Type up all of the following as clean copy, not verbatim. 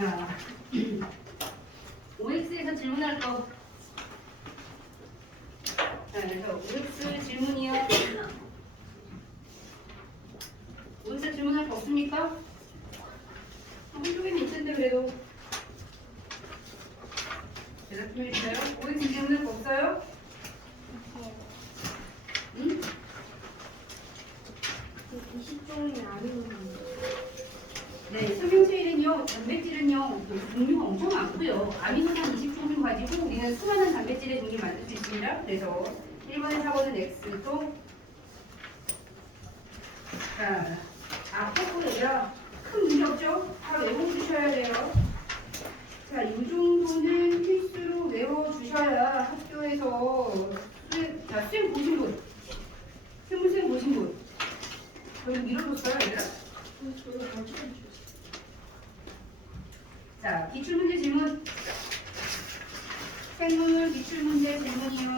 자, OX에서 질문할 거. 자, 그래서 OX 질문이요. OX 질문할 거 없습니까? 한쪽에는 있던데 그래도. 대답해 주세요. OX 질문할 거 없어요? 응? 20종이 아니면 네, 성형체일은요, 단백질은요, 종류가 엄청 많고요. 아미노산 20종류 가지고 우리는 수많은 단백질의 종류를 만들 수 있습니다. 그래서 1번에 4번은 X 또 자, 앞에 거예요. 큰 문제 없죠? 바로 외워주셔야 돼요. 자, 이 정도는 필수로 외워주셔야 학교에서 수행 보신 분, 생물수행 보신 분 여기 밀어줬어요, 얘들아? 저도 같이 해주세요. 자, 기출문제 질문. 생물 기출문제 질문이요.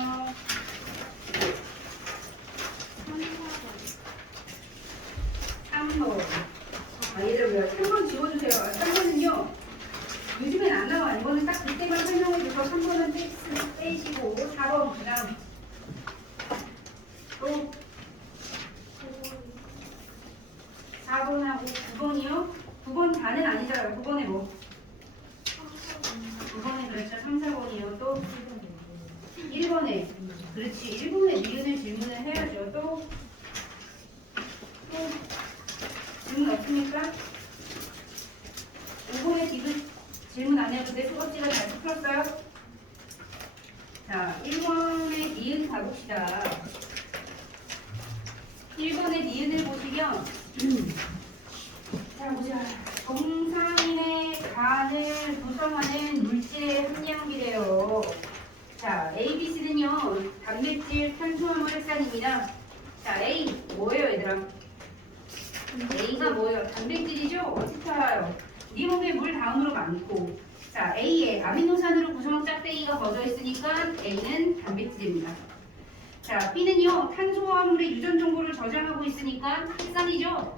3번. 아, 얘들 왜 3번 지워주세요. 3번은요. 요즘엔 안 나와. 이거는 딱 그때만 설명해줘서 3번은 텍스트 빼시고 4번 그 다음 또 4번하고 9번이요. 9번 다는 아니잖아요. 9번에 뭐? 9번에 그렇죠. 3, 4번이요. 또 1번에 그렇지. 1번에 니은을 질문을 해야죠. 또 질문 없습니까? 5번에 디귿 질문 안 해도 돼. 수업지가 잘 풀었어요? 자, 1번에 니은 가봅시다. 1번에 니은을 보시면 자, 보자. 정상인의 간을 구성하는 물질의 함량비래요. 자, A, B, C는요. 단백질, 탄수화물, 핵산입니다. 자, A 뭐예요, 얘들아? A가 뭐예요? 단백질이죠? 어떻게 알아요? 네 몸에 물 다음으로 많고. 자, A에 아미노산으로 구성한 짝대기가 거져 있으니까 A는 단백질입니다. 자, B는요. 탄수화물의 유전 정보를 저장하고 있으니까 핵산이죠?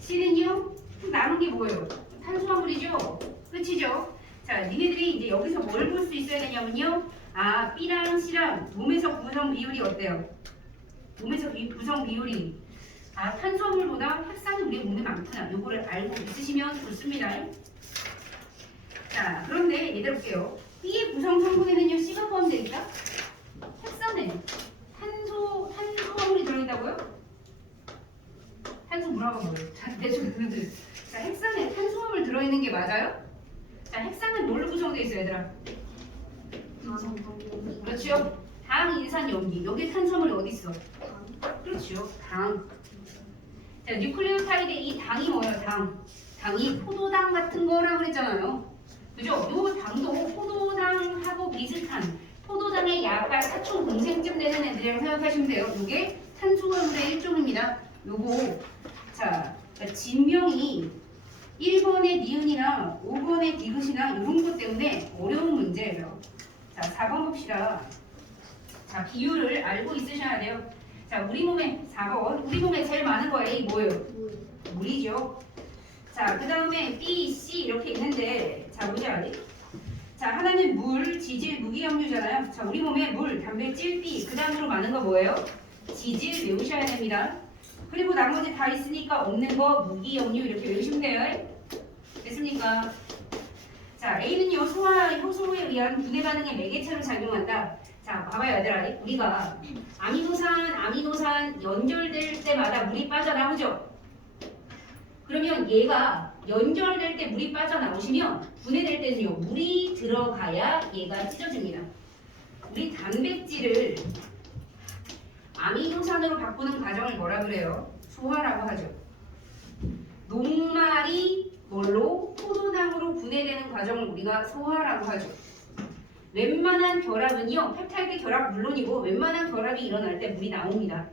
C는요. 남은 게 뭐예요? 탄수화물이죠? 끝이죠? 자, 니네들이 이제 여기서 뭘 볼 수 있어야 되냐면요. 아, B랑 C랑 몸에서 구성 비율이 어때요? 몸에서 구성 비율이 아, 탄수화물보다 핵산이 우리 몸에 많구나. 요거를 알고 있으시면 좋습니다. 자, 그런데 얘들 볼게요. B의 구성 성분에는요, C가 포함되어 있다? 핵산에 탄수화물이 들어있다고요? 탄수 뭐라고 뭐예요? 자, 대충 들으세요. 자, 핵산에 탄수화물 들어있는 게 맞아요? 자, 핵산은 뭘로 구성되어 있어요, 얘들아? 그렇죠? 당, 인산, 염기. 여기 탄수화물이 어디 있어? 그렇죠. 당. 자, 뉴클레오타이드 이 당이 뭐예요? 당. 당이 포도당 같은 거라고 그랬잖아요. 그죠? 요 당도 포도당하고 비슷한 포도당의 약간 사촌 동생쯤 되는 애들이라고 생각하시면 돼요. 요게 탄수화물의 일종입니다. 요거 자, 진명이 1번의 니은이나 5번의 디귿이나 이런 것 때문에 어려운 문제예요. 자, 4번 봅시다. 자, 비율을 알고 있으셔야 돼요. 자, 우리 몸에 4번. 우리 몸에 제일 많은 거 A 뭐예요? 물이죠. 자, 그 다음에 B, C 이렇게 있는데 자, 보자. 자, 하나는 물, 지질, 무기염류잖아요. 자, 우리 몸에 물, 단백질, B 그 다음으로 많은 거 뭐예요? 지질 외우셔야 됩니다. 그리고 나머지 다 있으니까 없는 거 무기염류 이렇게 외우시면 돼요. 됐습니까? 자, A는요, 소화, 효소에 의한 분해 반응의 매개체로 작용한다. 자, 봐봐요, 얘들아. 우리가 아미노산 연결될 때마다 물이 빠져나오죠? 그러면 얘가 연결될 때 물이 빠져나오시면 분해될 때는요, 물이 들어가야 얘가 찢어집니다. 우리 단백질을 아미노산으로 바꾸는 과정을 뭐라 그래요? 소화라고 하죠. 녹말이 뭘로? 포도당으로 분해되는 과정을 우리가 소화라고 하죠. 웬만한 결합은요, 펩타이드 결합 물론이고 웬만한 결합이 일어날 때 물이 나옵니다.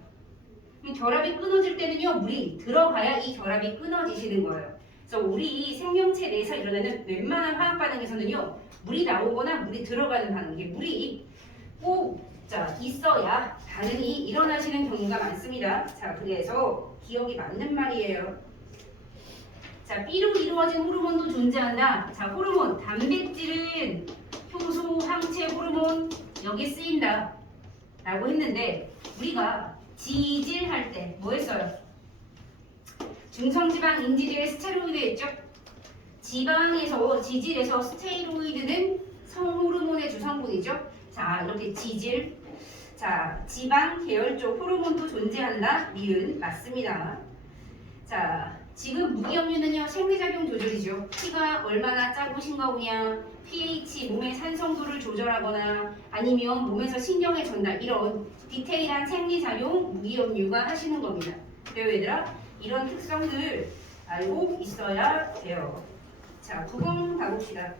결합이 끊어질 때는요, 물이 들어가야 이 결합이 끊어지시는 거예요. 그래서 우리 생명체 내에서 일어나는 웬만한 화학 반응에서는요, 물이 나오거나 물이 들어가는 반응, 이게 물이 꼭 있어야 반응이 일어나시는 경우가 많습니다. 자, 그래서 기억이 맞는 말이에요. 자, B로 이루어진 호르몬도 존재한다. 자, 호르몬, 단백질은 효소, 항체 호르몬 여기에 쓰인다 라고 했는데 우리가 지질할 때 뭐 했어요? 중성지방 인지질에 스테로이드 했죠? 지방에서 지질에서 스테로이드는 성호르몬의 주성분이죠. 자, 이렇게 지질, 자, 지방 계열 쪽 호르몬도 존재한다. 미은 맞습니다. 자, 지금 무기염류는요 생리작용 조절이죠. 피가 얼마나 짜고 싱거우냐, pH 몸의 산성도를 조절하거나 아니면 몸에서 신경의 전달 이런 디테일한 생리작용 무기염류가 하시는 겁니다. 그래요 얘들아? 이런 특성들 알고 있어야 돼요. 자, 9번 가봅시다.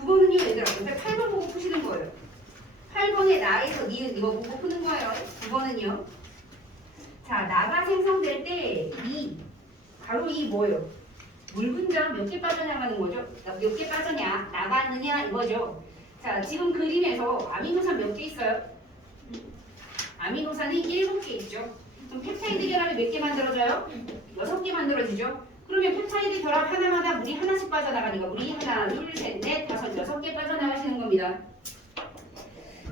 9번은요 얘들아 근데 8번 보고 푸시는 거예요. 8번에 나에서 니은 이거 보고 푸는 거예요. 9번은요. 자, 나가 생성될 때 바로 이 뭐예요? 물 분자 몇 개 빠져나가는 거죠? 몇 개 빠져냐? 나가느냐 이거죠. 자, 지금 그림에서 아미노산 몇 개 있어요? 아미노산이 7개 있죠. 그럼 펩타이드 결합이 몇 개 만들어져요? 6개 만들어지죠. 그러면 펩타이드 결합 하나마다 물이 하나씩 빠져나가니까 물이 하나, 둘, 셋, 넷, 다섯, 6개 빠져나가시는 겁니다.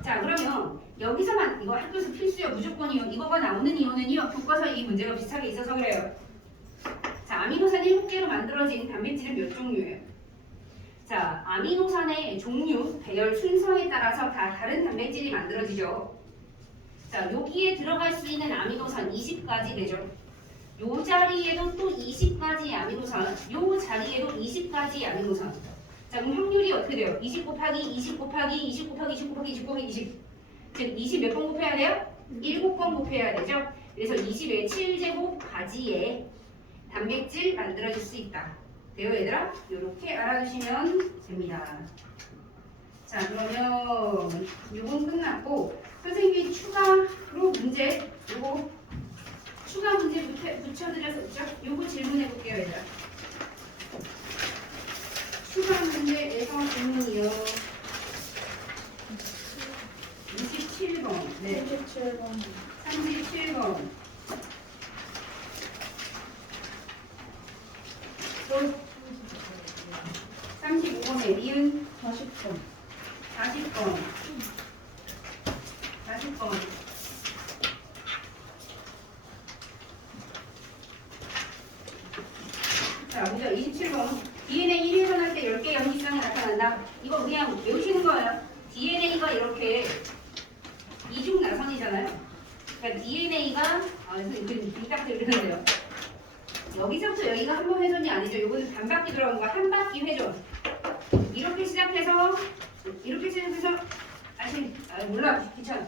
자, 그러면 여기서만 이거 학교에서 필수요 무조건이요. 이거가 나오는 이유는요 교과서 이 문제가 비슷하게 있어서 그래요. 자, 아미노산 7개로 만들어진 단백질은 몇 종류예요? 자, 아미노산의 종류, 배열 순서에 따라서 다 다른 단백질이 만들어지죠. 자, 여기에 들어갈 수 있는 아미노산 20가지 되죠. 요 자리에도 또 20가지 아미노산, 요 자리에도 20가지 아미노산. 자, 그럼 확률이 어떻게 돼요? 20 곱하기 20 곱하기 20 곱하기 20 곱하기 20 곱하기 20. 즉 20 몇 번 곱해야 돼요? 7번 곱해야 되죠. 그래서 20의 7제곱 가지에 단백질 만들어질 수 있다. 돼요 얘들아? 이렇게 알아주시면 됩니다. 자, 그러면 요건 끝났고 선생님이 추가로 문제 요거 추가 문제 붙여드렸었죠? 요거 질문해 볼게요 얘들아. 추가 문제에서 질문이요. 27번. 네. 37번. 37번. 또 35번에 미은 40번. 40번. 40번. 자, 보자. 27번. DNA 1회전 할 때 10개 염기쌍이 나타난다. 이거 그냥 외우시는 거예요. DNA가 이렇게 이중 나선이잖아요. 그러니까 DNA가 딱 들리는데요. 여기서부터 여기가 한 번 회전이 아니죠. 이거는 반바퀴 들어간 거 한 바퀴 회전. 이렇게 시작해서 몰라 귀찮아.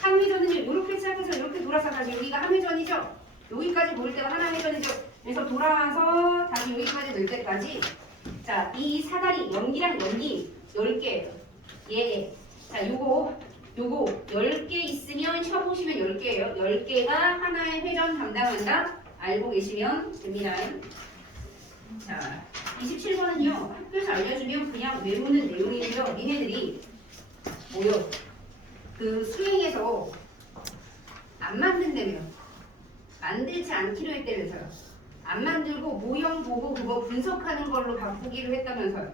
한 회전은요 이렇게 시작해서 이렇게 돌아서 다시 여기가 한 회전이죠. 여기까지 볼 때가 하나 회전이죠. 그래서 돌아와서 다시 여기까지 넣을 때까지 자, 이 사다리 연기랑 연기 10개예요. 예. 자, 요거 10개 있으면 쳐보시면 10개예요. 10개가 하나의 회전 담당한다. 알고 계시면 됩니다. 자, 27번은요. 학교에서 알려주면 그냥 외우는 내용이고요. 니네들이 뭐요? 그 수행에서 안 만든다며. 만들지 않기로 했다면서요. 안 만들고 모형 보고 그거 분석하는 걸로 바꾸기로 했다면서요.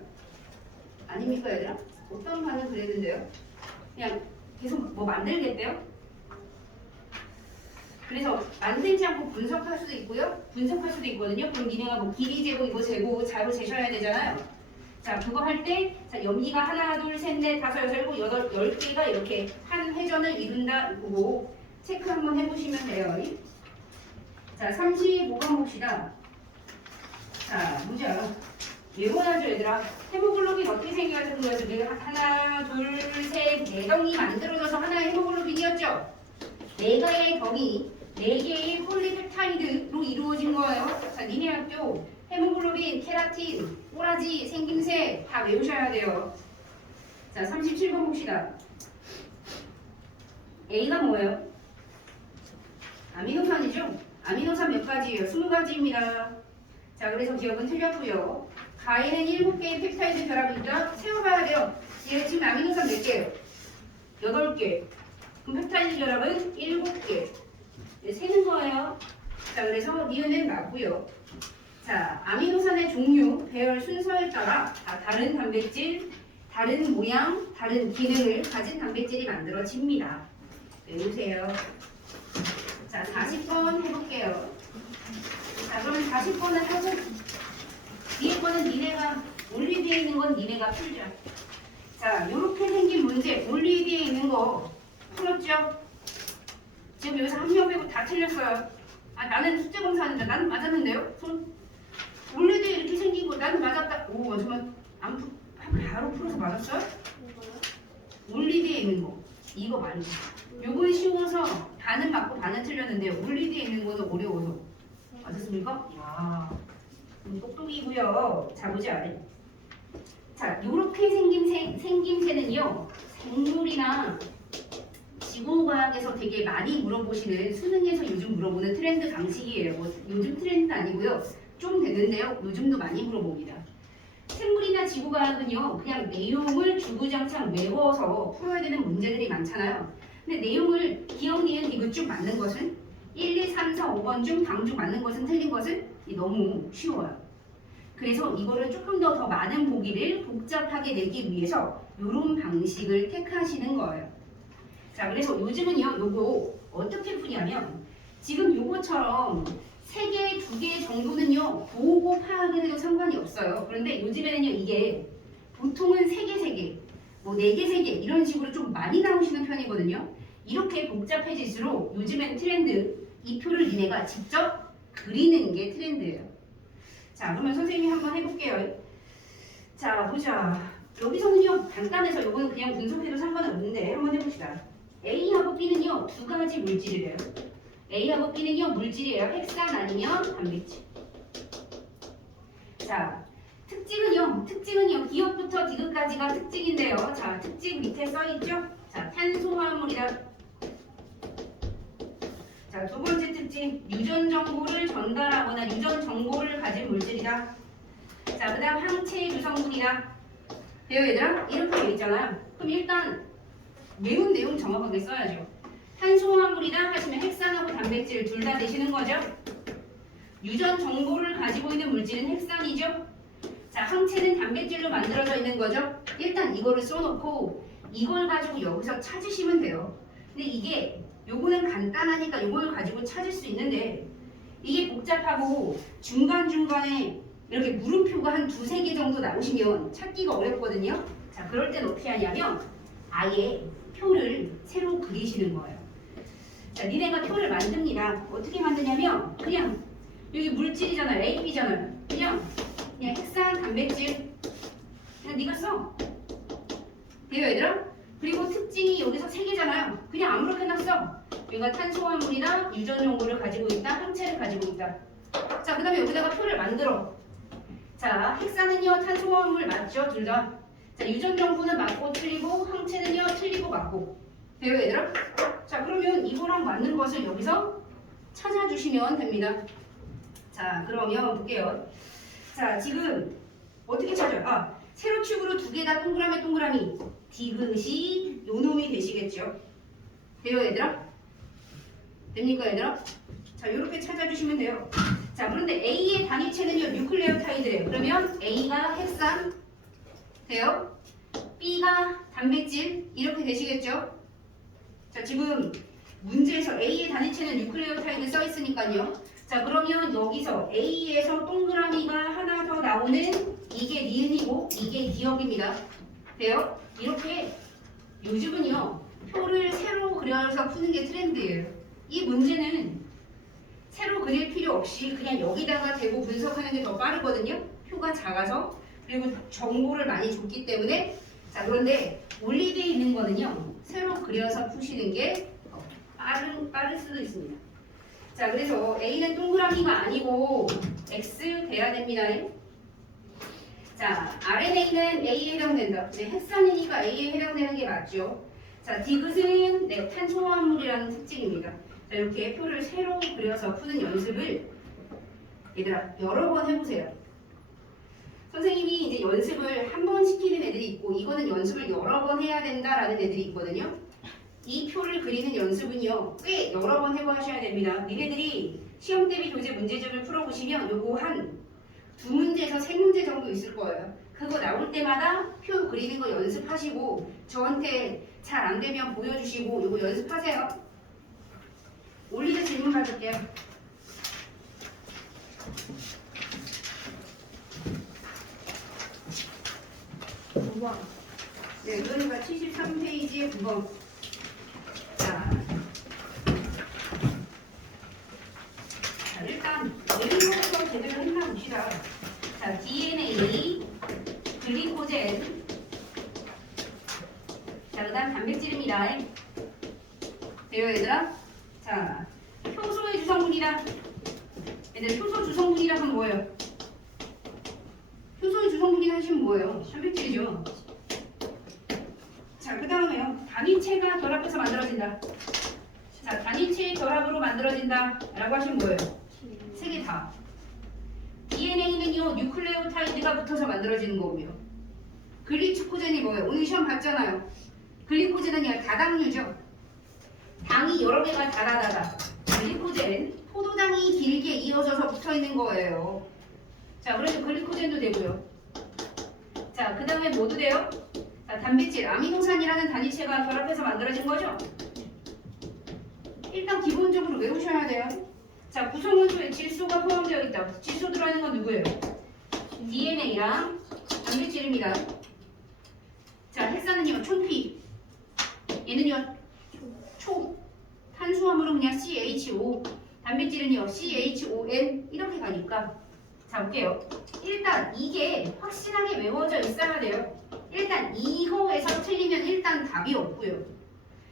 아닙니까 얘들아? 어떤 반응 그랬는데요? 그냥 계속 뭐 만들겠대요? 그래서 만들지 않고 분석할 수도 있고요. 분석할 수도 있거든요. 그럼 니네가 뭐 길이 재고 이거 재고 자로 재셔야 되잖아요. 자, 그거 할 때 자, 염기가 하나, 둘, 셋, 넷, 다섯, 여섯, 일곱, 여덟, 10개가 이렇게 한 회전을 이룬다 보고 체크 한번 해보시면 돼요. 자, 35번 봅시다. 자, 보자. 외워야죠, 얘들아. 헤모글로빈 어떻게 생겨야 거예요? 내가 하나, 둘, 셋, 네 덩이 만들어져서 하나의 헤모글로빈이었죠? 네 개의 덩이, 네 개의 폴리펩타이드로 이루어진 거예요. 자, 니네 학교 헤모글로빈, 케라틴, 꼬라지, 생김새 다 외우셔야 돼요. 자, 37번 봅시다. A가 뭐예요? 아미노산이죠? 아미노산 몇 가지예요? 20가지입니다. 자, 그래서 기억은 틀렸고요. 가에는 7개의 펩타이드 결합이 있다. 세워봐야 돼요. 얘 지금 아미노산 몇 개예요? 8개. 그럼 펩타이드 결합은 7개. 네, 세는 거예요. 자, 그래서 니은은 맞고요. 자, 아미노산의 종류, 배열 순서에 따라 다른 단백질, 다른 모양, 다른 기능을 가진 단백질이 만들어집니다. 외우세요. 자, 40번 해볼게요. 자, 그러면 40번을 하고 뒤에 거는 니네가 올리드에 있는 건 니네가 풀자. 자, 이렇게 생긴 문제 올리드에 있는 거 풀었죠? 지금 여기서 한 명 빼고 다 틀렸어요. 아, 나는 숙제 검사하는데 나는 맞았는데요? 손. 올리드에 이렇게 생긴 거 나는 맞았다. 오, 정말 바로 풀어서 맞았어요? 올리드에 있는 거 이거 말이지. 요건 쉬워서 반은 맞고 반은 틀렸는데 올리드에 있는 거는 어려워서 맞았습니까? 이야, 똑똑이고요. 자, 보자. 자, 요렇게 생긴 새는요, 생물이나 지구과학에서 되게 많이 물어보시는, 수능에서 요즘 물어보는 트렌드 강식이에요. 뭐 요즘 트렌드는 아니고요. 좀 됐는데요. 요즘도 많이 물어봅니다. 생물이나 지구과학은요, 그냥 내용을 주구장창 외워서 풀어야 되는 문제들이 많잖아요. 근데 내용을 기억, 니은, 디귿 쭉 맞는 것은 1, 2, 3, 4, 5번 중 방중 맞는 것은 틀린 것은 너무 쉬워요. 그래서 이거를 조금 더 많은 보기를 복잡하게 내기 위해서 이런 방식을 택하시는 거예요. 자, 그래서 요즘은요, 요거 어떻게 푸냐면 지금 요거처럼 3개, 2개 정도는요, 보고 파악을 해도 상관이 없어요. 그런데 요즘에는요, 이게 보통은 3개, 3개, 뭐 4개, 3개 이런 식으로 좀 많이 나오시는 편이거든요. 이렇게 복잡해질수록 요즘엔 트렌드, 이 표를 니네가 직접 그리는 게 트렌드예요. 자, 그러면 선생님이 한번 해볼게요. 자, 보자. 여기서는요, 간단해서 요거는 그냥 분석해도 상관은 없는데 한번 해봅시다. A하고 B는요, 2가지 물질이래요. A하고 B는요, 물질이에요. 핵산 아니면 단백질. 자, 특징은요, 기억부터 디귿까지가 특징인데요. 자, 특징 밑에 써있죠? 자, 탄소화물이라. 자, 두 번째 특징, 유전 정보를 전달하거나 유전 정보를 가진 물질이다. 자, 그 다음 항체 유성분이다. 돼요, 얘들아? 이렇게 되어 있잖아요. 그럼 일단 외운 내용 정확하게 써야죠. 탄소화물이다 하시면 핵산하고 단백질 둘 다 되시는 거죠. 유전 정보를 가지고 있는 물질은 핵산이죠. 자, 항체는 단백질로 만들어져 있는 거죠. 일단 이거를 써놓고 이걸 가지고 여기서 찾으시면 돼요. 근데 이게 요거는 간단하니까 요걸 가지고 찾을 수 있는데 이게 복잡하고 중간중간에 이렇게 물음표가 한 2-3개 정도 나오시면 찾기가 어렵거든요. 자, 그럴 땐 어떻게 하냐면 아예 표를 새로 그리시는 거예요. 자, 니네가 표를 만듭니다. 어떻게 만드냐면 그냥 여기 물질이잖아요. A, B잖아요. 그냥 핵산, 단백질 그냥 네가 써. 돼요, 얘들아? 그리고 특징이 여기서 3개잖아요. 그냥 아무렇게나 써. 여기가 탄소화물이나 유전 정보를 가지고 있다, 항체를 가지고 있다. 자, 그 다음에 여기다가 표를 만들어. 자, 핵산은요, 탄소화물 맞죠? 둘 다. 자, 유전 정보는 맞고 틀리고, 항체는요, 틀리고 맞고. 돼요, 얘들아? 자, 그러면 이거랑 맞는 것을 여기서 찾아주시면 됩니다. 자, 그러면 볼게요. 자, 지금 어떻게 찾아요? 아, 세로축으로 2개 다 동그라미 디귿이 요 놈이 되시겠죠? 돼요, 얘들아? 됩니까, 얘들아? 자, 이렇게 찾아주시면 돼요. 자, 그런데 A의 단위체는요, 뉴클레오타이드래요. 그러면 A가 핵산 돼요? B가 단백질 이렇게 되시겠죠? 자, 지금 문제에서 A의 단위체는 뉴클레오타이드 써 있으니까요. 자, 그러면 여기서 A에서 동그라미가 하나 더 나오는 이게 니은이고 이게 기억입니다. 돼요? 이렇게 요즘은요, 표를 새로 그려서 푸는 게 트렌드예요. 이 문제는 새로 그릴 필요 없이 그냥 여기다가 대고 분석하는 게 더 빠르거든요. 표가 작아서. 그리고 정보를 많이 줬기 때문에. 자, 그런데 올리드에 있는 거는요, 새로 그려서 푸시는 게 더 빠를 수도 있습니다. 자, 그래서 A는 동그라미가 아니고 X 돼야 됩니다. 자, RNA는 A에 해당된다. 네, 핵산이니까 A에 해당되는 게 맞죠. 자, 디귿은 네, 탄소화물이라는 특징입니다. 자, 이렇게 표를 새로 그려서 푸는 연습을 얘들아 여러 번 해보세요. 선생님이 이제 연습을 한 번 시키는 애들이 있고 이거는 연습을 여러 번 해야 된다라는 애들이 있거든요. 이 표를 그리는 연습은요, 꽤 여러 번 해보셔야 됩니다. 니네들이 시험 대비 교재 문제집을 풀어보시면 요거 한 두 문제에서 세 문제 정도 있을 거예요. 그거 나올 때마다 표 그리는 거 연습하시고 저한테 잘 안 되면 보여주시고 이거 연습하세요. 올리드 질문 받을게요. 5번. 네, 그러니까 73페이지에 9번. 자, 일단 내용부터 제대로 했나 봅시다. 자, DNA, 글리코젠. 자, 그 다음 단백질입니다. 돼요, 얘들아? 자, 효소의 주성분이다. 얘들 효소 주성분이라 하면 뭐예요? 효소의 주성분이라 하시면 뭐예요? 단백질이죠. 자, 그 다음에요. 단위체가 결합해서 만들어진다. 자, 단위체의 결합으로 만들어진다. 라고 하시면 뭐예요? 세 개 다. DNA는요, 뉴클레오타이드가 붙어서 만들어지는 거고요. 글리코젠이 뭐예요? 오늘 시험 봤잖아요. 글리코젠은 다당류죠. 당이 여러 개가 다다다다. 글리코젠, 포도당이 길게 이어져서 붙어 있는 거예요. 자, 그래서 글리코젠도 되고요. 자, 그 다음에 뭐도 돼요? 자, 단백질, 아미노산이라는 단위체가 결합해서 만들어진 거죠? 일단 기본적으로 외우셔야 돼요. 자, 구성원소에 질소가 포함되어 있다. 질소 들어있는 건 누구예요? DNA랑 단백질입니다. 자, 헬산은요, 총피. 얘는요, 초. 탄수화물은 그냥 CHO. 단백질은요, CHON. 이렇게 가니까. 자, 볼게요. 일단 이게 확실하게 외워져 있어야 돼요. 일단 이거에서 틀리면 일단 답이 없고요.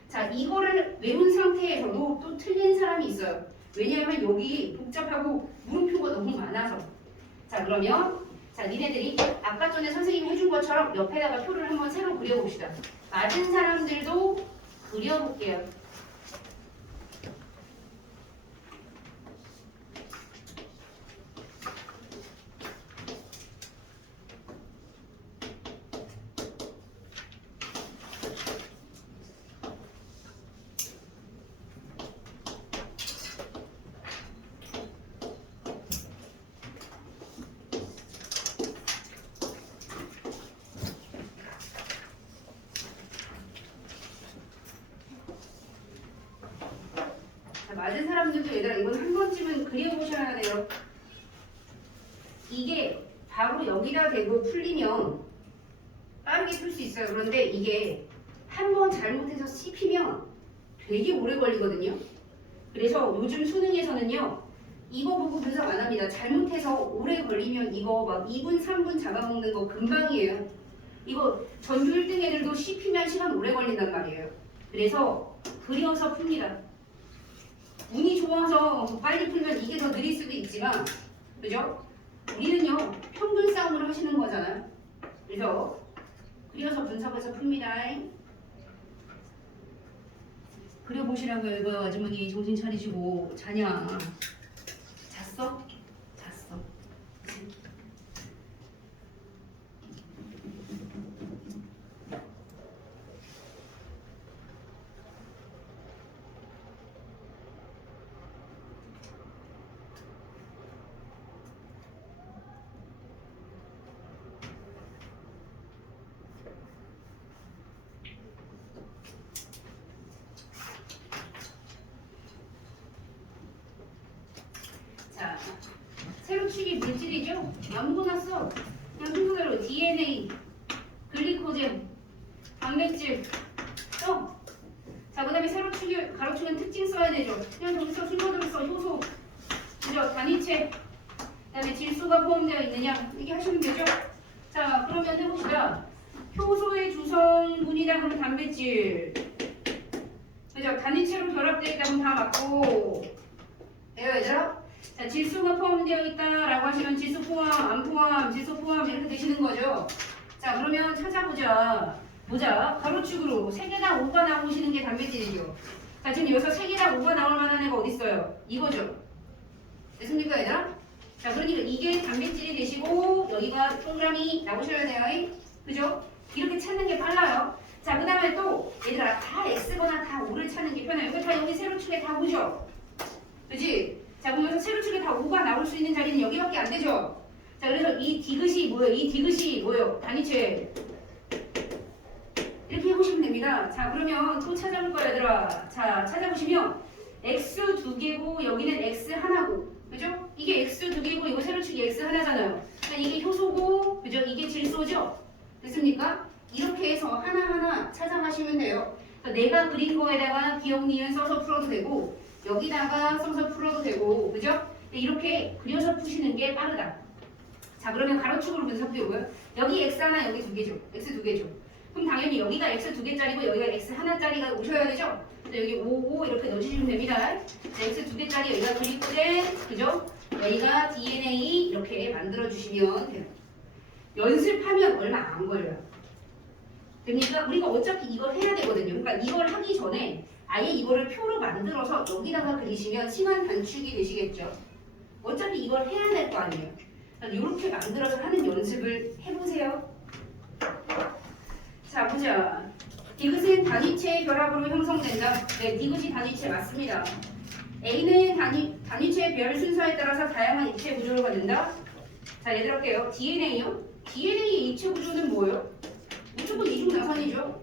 자, 이거를 외운 상태에서도 또 틀린 사람이 있어요. 왜냐하면 여기 복잡하고 물음표가 너무 많아서. 자, 그러면 자, 니네들이 아까 전에 선생님이 해준 것처럼 옆에다가 표를 한번 새로 그려봅시다. 맞은 사람들도 그려볼게요. 맞은 사람들도 얘들아 이건 한 번쯤은 그려보셔야 돼요. 이게 바로 여기다 대고 풀리면 빠르게 풀 수 있어요. 그런데 이게 한 번 잘못해서 씹히면 되게 오래 걸리거든요. 그래서 요즘 수능에서는요. 이거 보고 분석 안 합니다. 잘못해서 오래 걸리면 이거 막 2분, 3분 잡아먹는 거 금방이에요. 이거 전교 1등 애들도 씹히면 시간 오래 걸린단 말이에요. 그래서 그려서 풉니다. 운이 좋아서 빨리 풀면 이게 더 느릴 수도 있지만, 그죠? 우리는요, 평균 싸움을 하시는 거잖아요. 그래서 그려서 분석해서 풉니다. 그려보시라고요. 이거 아주머니 정신 차리시고 자냐? 잤어? 잤어. 자, 세로축이 물질이죠? 아무거나 써. 그냥 순서대로 DNA, 글리코젠, 단백질 써. 자, 그 다음에 세로축이 가로축은 특징 써야 되죠. 그냥 여기서 순서대로 써. 효소, 그죠? 단위체, 그 다음에 질소가 포함되어 있느냐 이렇게 하시면 되죠. 자, 그러면 해봅시다. 효소의 주성분이다 그러면 단백질, 그죠? 단위체로 결합되어 있다 그러면 다 맞고 돼요, 얘들아? 자, 질소가 포함되어 있다라고 하시면 질소 포함, 안 포함, 질소 포함 이렇게 되시는 거죠. 자, 그러면 찾아보자. 보자. 가로축으로 3개당 5가 나오시는 게 단백질이죠. 자, 지금 여기서 3개당 5가 나올 만한 애가 어디 있어요? 이거죠. 됐습니까, 얘들아? 자, 그러니까 이게 단백질이 되시고 여기가 동그라미 나오셔야 돼요. 그죠? 이렇게 찾는 게 빨라요. 자, 그 다음에 또 얘들아 다 X거나 다 5를 찾는 게 편해요. 이거 다 여기 세로축에 다 오죠? 그지? 자, 그러면서 세로축에 다 5가 나올 수 있는 자리는 여기밖에 안 되죠? 자, 그래서 이 디귿이 뭐예요? 이 디귿이 뭐예요? 단위체. 이렇게 해보시면 됩니다. 자, 그러면 또 찾아볼 거야, 얘들아. 자, 찾아보시면 x 두 개고 여기는 x 하나고, 그죠? 이게 x 두 개고 이거 세로축이 x 하나잖아요. 그러니까 이게 효소고, 그죠? 이게 질소죠? 됐습니까? 이렇게 해서 하나하나 찾아가시면 돼요. 그러니까 내가 그린 거에다가 기억, 니은 써서 풀어도 되고 여기다가 써서 풀어도 되고, 그죠? 이렇게 그려서 푸시는 게 빠르다. 자, 그러면 가로축으로 분석해보고요. 여기 x 하나, 여기 두 개죠. x 두 개죠. 그럼 당연히 여기가 x 두 개짜리고 여기가 x 하나짜리가 오셔야 되죠? 여기 5, 5 이렇게 넣어주시면 됩니다. 자, x 두 개짜리 여기가 글리코젠, 그죠? 여기가 DNA 이렇게 만들어주시면 돼요. 연습하면 얼마 안 걸려요. 됩니까? 우리가 어차피 이걸 해야 되거든요. 그러니까 이걸 하기 전에 아예 이거를 표로 만들어서 여기다가 그리시면 시간 단축이 되시겠죠. 어차피 이걸 해야 될 거 아니에요. 이렇게 만들어서 하는 연습을 해보세요. 자, 보자. 디귿은 단위체의 결합으로 형성된다. 네, 디귿이 단위체 맞습니다. A는 단위체의 별 순서에 따라서 다양한 입체 구조를 갖는다. 자, 얘들아 볼게요. DNA요? DNA의 입체 구조는 뭐예요? 무조건 이중나선이죠.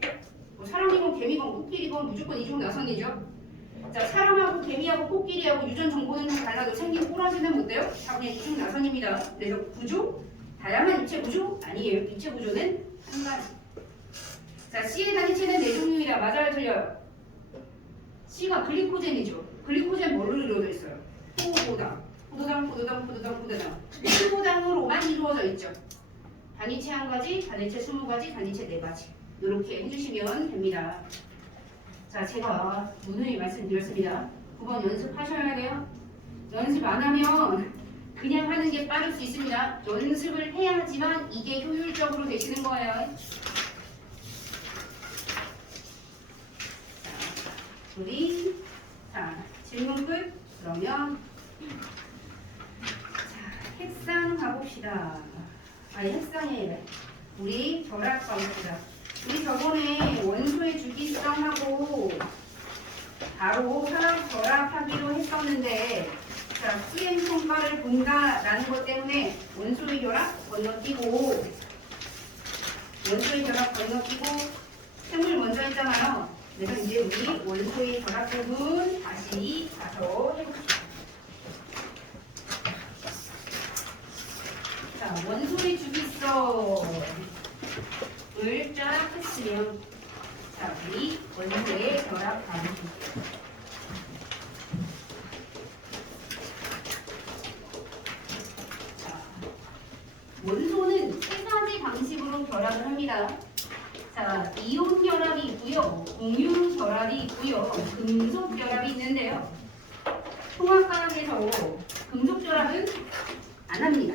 뭐 사람이건 개미건 코끼리건 무조건 이중나선이죠. 자, 사람하고 개미하고 코끼리하고 유전 정보는 좀 달라도 생긴 꼬라지는 못돼요? 다 그냥 이중나선입니다. 그래서 구조? 다양한 입체 구조? 아니에요. 입체 구조는 한 가지. 자, C의 단위체는 네 종류이다. 맞아요, 틀려요? C가 글리코젠이죠. 글리코젠 뭘로 이루어져 있어요? 포도당, 포도당, 포도당, 포도당, 포도당. 포도당으로만 이루어져 있죠. 단위체 한 가지, 단위체 20가지, 단위체 4가지. 이렇게 해주시면 됩니다. 자, 제가 누누이 말씀드렸습니다. 9번 연습하셔야 돼요. 연습 안 하면 그냥 하는 게 빠를 수 있습니다. 연습을 해야지만 이게 효율적으로 되시는 거예요. 우리 자, 질문 끝. 그러면 자, 핵상 가봅시다. 아니, 핵상이 우리 결합 가봅시다. 우리 저번에 원소의 주기성하고 바로 화학 결합하기로 했었는데, 자, CN 성과를 본다라는 것 때문에 원소의 결합 건너뛰고, 원소의 결합 건너뛰고 생물 먼저 했잖아요. 그래서 이제 우리 원소의 결합 부분 다시 가서 해봅시다. 자, 원소의 주기성을 쫙 했으면, 자, 우리 원소의 결합 가보기. 자, 원소는 세 가지 방식으로 결합을 합니다. 자, 이온 결합이 있고요, 공유 결합이 있고요, 금속 결합이 있는데요. 통합과학에서 금속 결합은 안 합니다.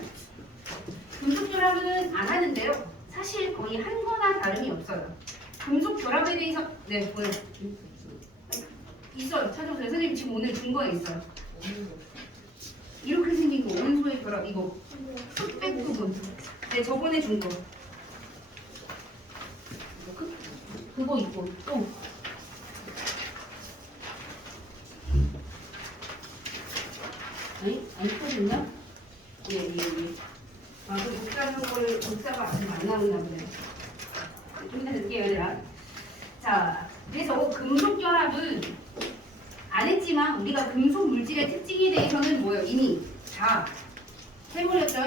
금속 결합은 안 하는데요. 사실 거의 한 거나 다름이 없어요. 금속 결합에 대해서 네, 뭐요? 있어요. 찾아보세요. 선생님 지금 오늘 준 거에 있어요. 이렇게 생긴 거, 원소의 결합 이거 흑백 부분. 네, 저번에 준 거. 그거 있고 또 안 터졌나? 예. 아, 그 복사하는 거를 복사가 아직 안 나오나 보네. 좀 이따 드릴게요, 얘들아. 자, 그래서 금속 결합은 안 했지만 우리가 금속 물질의 특징에 대해서는 뭐예요? 이미 다 해버렸죠.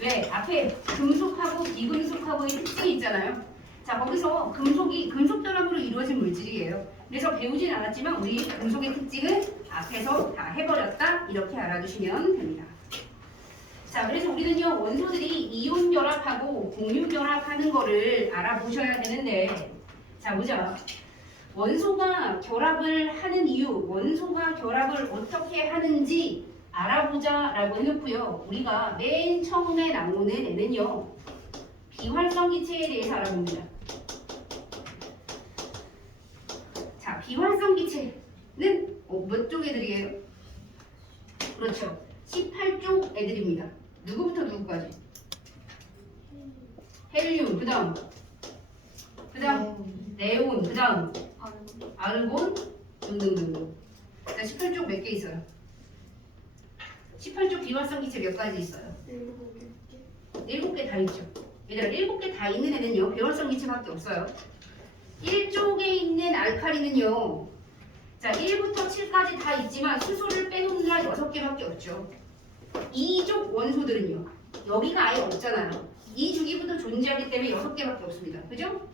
왜? 앞에 금속하고 비금속하고의 특징이 있잖아요. 자, 거기서 금속이 금속 결합으로 이루어진 물질이에요. 그래서 배우진 않았지만 우리 금속의 특징은 앞에서 다 해버렸다. 이렇게 알아두시면 됩니다. 자, 그래서 우리는요, 원소들이 이온 결합하고 공유 결합하는 거를 알아보셔야 되는데, 자, 보자. 원소가 결합을 하는 이유, 원소가 결합을 어떻게 하는지 알아보자라고 해놓고요. 우리가 맨 처음에 나오는 애는요, 비활성 기체에 대해서 알아봅니다. 자, 비활성 기체는 몇 쪽 애들이에요? 그렇죠. 18쪽 애들입니다. 누구부터 누구까지? 헬륨, 그 다음 네온, 그 다음 아르곤 등등등등. 자, 18쪽 몇 개 있어요? 18쪽 비활성 기체 몇 가지 있어요? 7개 다 있죠. 얘들아 7개 다 있는 애는요 비활성 기체밖에 없어요. 1쪽에 있는 알칼리는요 자 1부터 7까지 다 있지만 수소를 빼놓느라 6개밖에 없죠. 2쪽 원소들은요 여기가 아예 없잖아요. 이 주기부터 존재하기 때문에 6개밖에 없습니다. 그죠?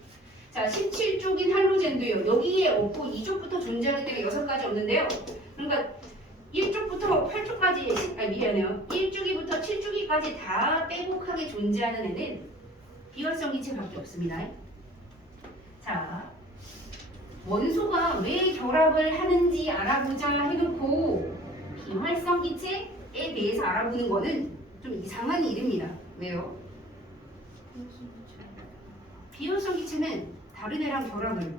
자 17쪽인 할로젠도요 여기에 없고 2쪽부터 존재하기 때문에 6가지 없는데요. 그러니까 1쪽부터 8쪽까지 미안해요. 1주기부터 7주기까지 다 빼곡하게 존재하는 애는 비활성 기체밖에 없습니다. 자, 원소가 왜 결합을 하는지 알아보자 해놓고 비활성 기체에 대해서 알아보는 거는 좀 이상한 일입니다. 왜요? 비활성 기체는 다른 애랑 결합을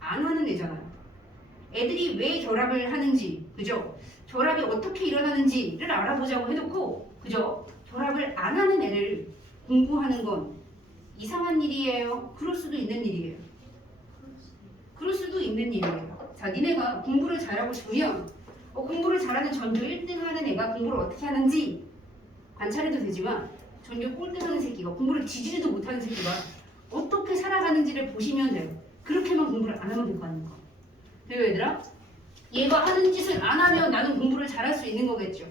안 하는 애잖아요. 애들이 왜 결합을 하는지, 그죠? 결합이 어떻게 일어나는지를 알아보자고 해놓고, 그죠? 결합을 안 하는 애를 공부하는 건 이상한 일이에요? 그럴 수도 있는 일이에요. 그럴 수도 있는 일이에요. 자, 니네가 공부를 잘하고 싶으면 공부를 잘하는 전교 1등 하는 애가 공부를 어떻게 하는지 관찰해도 되지만 전교 꼴등하는 새끼가 공부를 지지리도 못하는 새끼가 어떻게 살아가는지를 보시면 돼요. 그렇게만 공부를 안 하면 될 거 아닙니까? 그래요 얘들아? 얘가 하는 짓을 안 하면 나는 공부를 잘할 수 있는 거겠죠.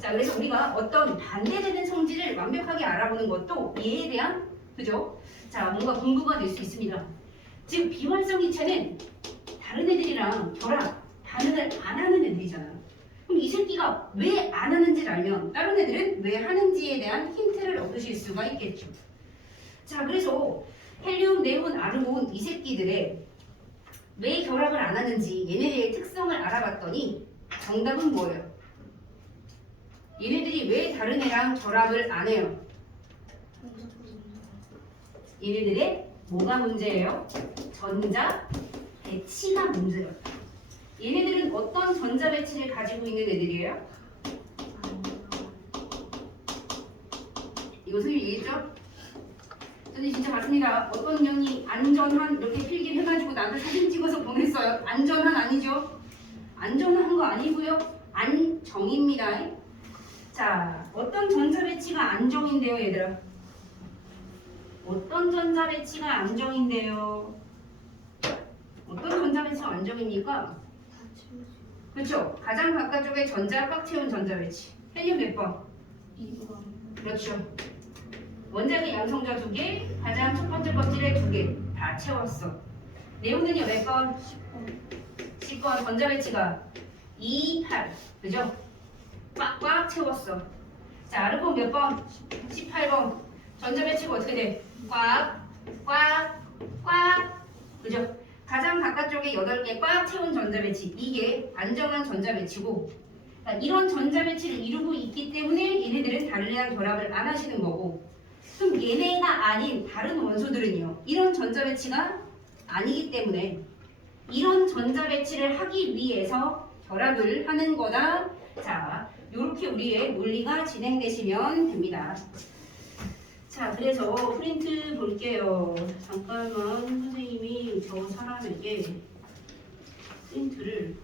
자, 그래서 우리가 어떤 반대되는 성질을 완벽하게 알아보는 것도 얘에 대한 그죠? 자, 뭔가 공부가 될 수 있습니다. 지금 비활성 기체는 다른 애들이랑 결합, 반응을 안 하는 애들이잖아요. 그럼 이 새끼가 왜 안 하는지를 알면 다른 애들은 왜 하는지에 대한 힌트를 얻으실 수가 있겠죠. 자, 그래서 헬륨, 네온, 아르곤 이 새끼들의 왜 결합을 안 하는지 얘네들의 특성을 알아봤더니 정답은 뭐예요? 얘네들이 왜 다른 애랑 결합을 안 해요? 얘네들의 뭐가 문제예요? 전자 배치가 문제예요. 얘네들은 어떤 전자 배치를 가지고 있는 애들이에요? 이거 선생님 얘기했죠? 선생님 진짜 맞습니다. 어떤 년이 안전한 이렇게 필기를 해가지고 나한테 사진 찍어서 보냈어요. 안전한 아니죠? 안전한 거 아니고요. 안정입니다. 자, 어떤 전자 배치가 안정인데요, 얘들아? 어떤 전자 배치가 안정인데요? 어떤 전자 배치가 안정입니까? 그렇죠. 가장 바깥쪽에 전자 꽉 채운 전자 배치. 헬륨 몇 번? 2번. 그렇죠. 원자의 양성자 2개, 가장 첫 번째 껍질에 2개 다 채웠어. 네온은요 몇 번? 10번. 10번 전자 배치가 2, 8 그죠? 꽉꽉 채웠어. 자, 아르곤 몇 번? 18번 전자 배치가 어떻게 돼? 꽉, 꽉, 꽉 그죠? 가장 바깥쪽에 8개 꽉 채운 전자 배치 이게 안정한 전자 배치고 이런 전자 배치를 이루고 있기 때문에 얘네들은 다른 애랑 결합을 안 하시는 거고 그럼 얘네가 아닌 다른 원소들은요 이런 전자 배치가 아니기 때문에 이런 전자 배치를 하기 위해서 결합을 하는 거다. 자, 이렇게 우리의 논리가 진행되시면 됩니다. 자, 그래서 프린트 볼게요. 잠깐만 선생님이 저 사람에게 프린트를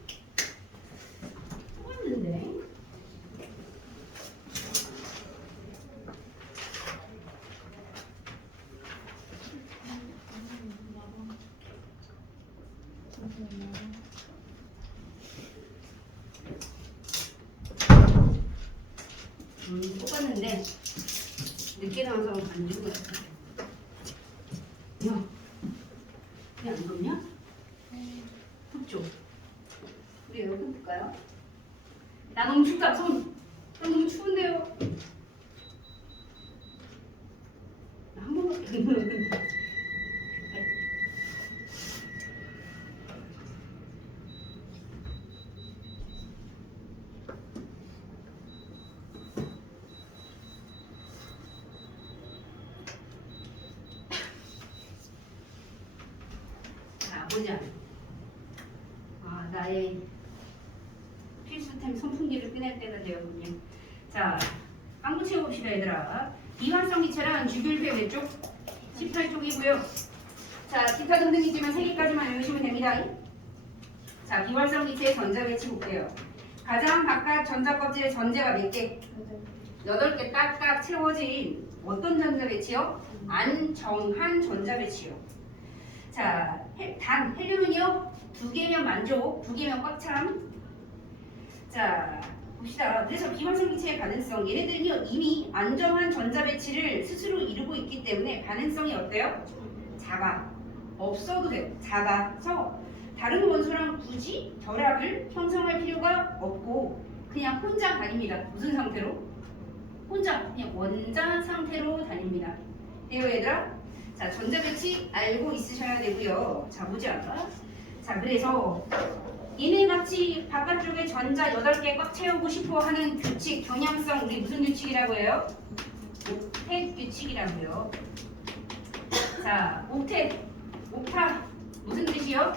뽑았는데 뽑았는데 늦게 나와서 안 주고 갔어. 야, 그냥 안 덥냐? 덥죠? 우리 에어컨 틀까요? 나 너무 춥다. 손. 나 너무 추운데요. 나 한 번밖에 안 넣었는데. 보자. 아, 나의 필수템 선풍기를 꺼낼 때가 되었군요. 자, 한번 채워봅시다, 얘들아. 비활성 기체란 주기율표 몇 쪽? 18쪽이고요. 자, 기타 등등이지만 3개까지만 외우시면 됩니다. 자, 비활성 기체의 전자 배치 볼게요. 가장 바깥 전자 껍질의 전제가 몇 개? 8개 딱딱 채워진 어떤 전자 배치요? 안정한 전자 배치요. 자, 단 헬륨은요 2개면 만족, 2개면 꽉 참. 자, 봅시다. 그래서 비활성 기체의 가능성, 얘네들은요 이미 안정한 전자 배치를 스스로 이루고 있기 때문에 가능성이 어때요? 작아. 없어도 돼. 작아서 다른 원소랑 굳이 결합을 형성할 필요가 없고 그냥 혼자 다닙니다. 무슨 상태로? 혼자 그냥 원자 상태로 다닙니다. 돼요 얘들아? 자, 전자 배치 알고 있으셔야 되고요. 자, 보자. 자, 그래서 얘네 같이 바깥쪽에 전자 8개 꽉 채우고 싶어 하는 규칙, 경향성, 우리 무슨 규칙이라고 해요? 옥텟 규칙이라고요. 자, 옥타 무슨 뜻이요?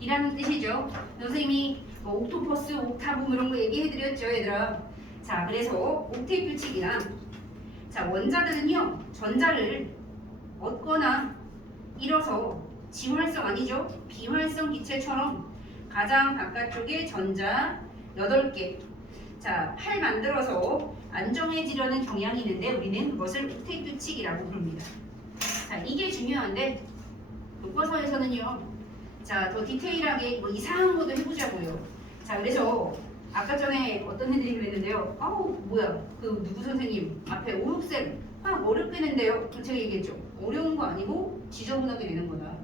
8이라는 뜻이죠. 선생님이 뭐 옥토퍼스, 옥타브 이런 거 얘기해드렸죠, 얘들아. 자, 그래서 옥텟 규칙이나 자, 원자들은요 전자를 얻거나 잃어서 지활성 아니죠? 비활성 기체처럼 가장 바깥쪽에 전자 8개 자, 8 만들어서 안정해지려는 경향이 있는데 우리는 그것을 옥텟 규칙이라고 부릅니다. 자, 이게 중요한데 교과서에서는요 자, 더 디테일하게 뭐 이상한 것도 해보자고요. 자, 그래서 아까 전에 어떤 애들이 그랬는데요. 아우 뭐야 그 누구 선생님 앞에 오육쌤 어렵겠는데요. 제가 얘기했죠. 어려운 거 아니고 지저분하게 되는 거다.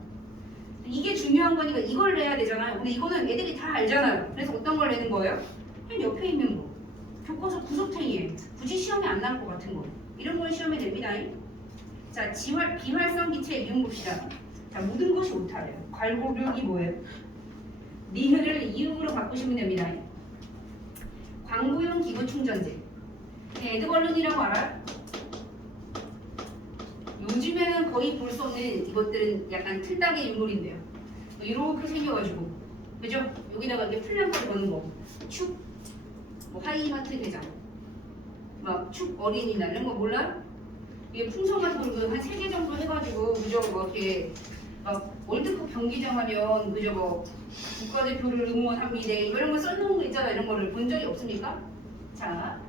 이게 중요한 거니까 이걸 내야 되잖아요. 근데 이거는 애들이 다 알잖아요. 그래서 어떤 걸 내는 거예요? 그냥 옆에 있는 거. 교과서 구석탱이에 굳이 시험에 안 나올 것 같은 거. 이런 걸 시험에 냅니다. 자, 비활성 기체의 이용 봅시다. 자, 모든 것이 오타래요. 괄호력이 뭐예요? 니은을 이응으로 바꾸시면 됩니다. 광고용 기구 충전재. 에드벌룬이라고 알아요? 요즘에는 거의 볼 수 없는 이것들은 약간 틀딱의 인물인데요. 이렇게 생겨가지고, 그죠? 여기다가 이렇게 풀량까지 거는 거. 축, 뭐 하이마트 회장, 막 축 어린이날 이런 거 몰라? 이게 풍선 같은 거 한 3개 정도 해가지고, 그죠? 뭐 이렇게 막 월드컵 경기장 하면, 그죠? 뭐 국가대표를 응원합니다. 이런 거 써놓은 거 있잖아. 이런 거를 본 적이 없습니까? 자,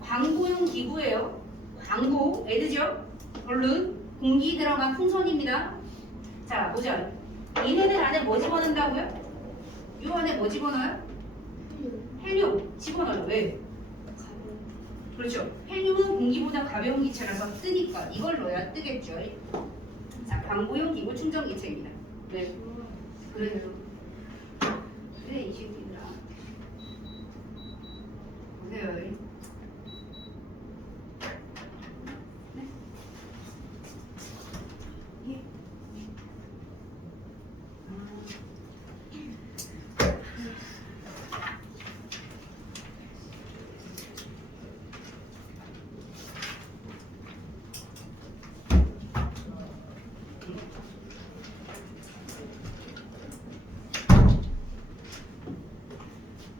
광고용 기구예요. 광고, 애드죠? 얼른 공기 들어간 풍선입니다. 자, 보자. 얘네들 안에 뭐 집어넣는다고요? 요 안에 뭐 집어넣어요? 헬륨 집어넣어요. 왜? 그렇죠. 헬륨은 공기보다 가벼운 기체라서 뜨니까 이걸 넣어야 뜨겠죠. 자, 광고용 기구 충전 기체입니다. 네. 그래요. 그래 이 새끼들아. 보세요.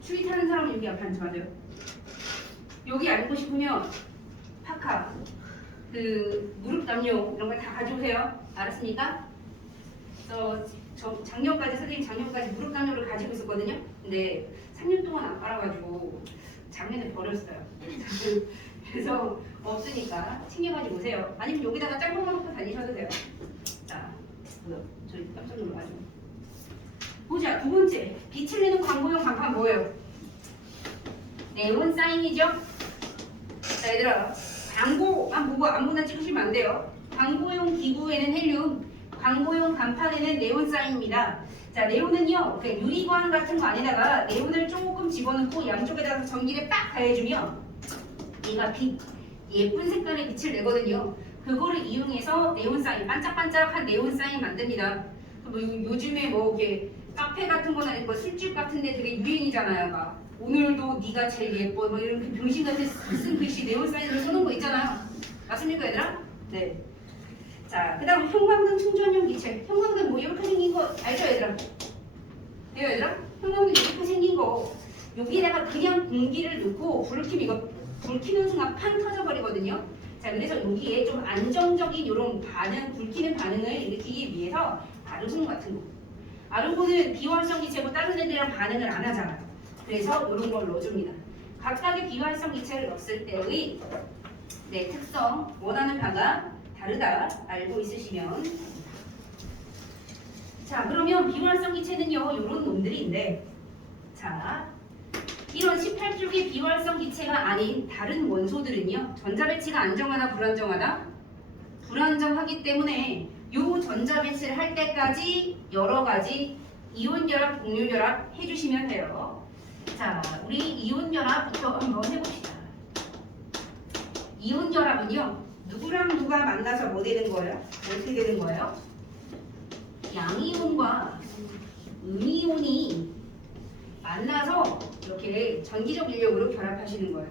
추위타는 사람은 여기 앞에 앉으면 돼요. 여기 앉고 싶으면 파카, 그 무릎 담요 이런 거 다 가져오세요. 알았습니까? 저 작년까지 선생님 작년까지 무릎 담요를 가지고 있었거든요. 근데 3년 동안 안 빨아가지고 작년에 버렸어요. 그래서 없으니까 챙겨가지고 오세요. 아니면 여기다가 짱구만 놓고 다니셔도 돼요. 자, 저희 깜짝 놀라가지고. 보자, 두 번째. 빛을 내는 광고용 간판 뭐예요? 네온 사인이죠? 자, 얘들아. 광고만 보고 아무나 찍으시면 안 돼요. 광고용 기구에는 헬륨, 광고용 간판에는 네온 사인입니다. 자, 네온은요, 유리광 같은 거 안에다가 네온을 조금 집어넣고 양쪽에다가 전기를 빡 가해주면 얘가 예쁜 색깔의 빛을 내거든요. 그거를 이용해서 네온 사인, 반짝반짝한 네온 사인 만듭니다. 뭐 요즘에 뭐 이렇게 카페 같은 거나 뭐 술집 같은데 되게 유행이잖아요. 막 오늘도 네가 제일 예뻐, 뭐 이런 병신 같은 쓴 글씨 네온 사인으로 써놓은 거 있잖아요. 맞습니까, 얘들아? 네. 자, 그다음 형광등 충전용 기체. 형광등 뭐 이렇게 생긴 거 알죠, 얘들아? 네, 얘들아? 형광등 이렇게 생긴 거 여기다가 그냥 공기를 넣고 불을 켜면 이거 불 켜는 순간 팡 터져버리거든요. 자, 그래서 여기에 좀 안정적인 이런 반응, 불 켜는 반응을 일으키기 위해서 가루등 같은 거. 아르곤은 비활성 기체고 다른 애들이랑 반응을 안 하잖아요. 그래서 이런 걸 넣어줍니다. 각각의 비활성 기체를 넣었을 때의 특성, 원하는 바가 다르다 알고 있으시면 자 그러면 비활성 기체는요 이런 놈들인데 자 이런 18쪽의 비활성 기체가 아닌 다른 원소들은요 전자 배치가 안정하다 불안정하다? 불안정하기 때문에 요 전자 배치를 할 때까지 여러 가지 이온 결합, 곡률 결합 해주시면 돼요. 자 우리 이온 결합부터 한번 해봅시다. 이온 결합은요 누구랑 누가 만나서 뭐 되는 거예요? 어떻게 되는 거예요? 양이온과 음이온이 만나서 이렇게 전기적 인력으로 결합하시는 거예요.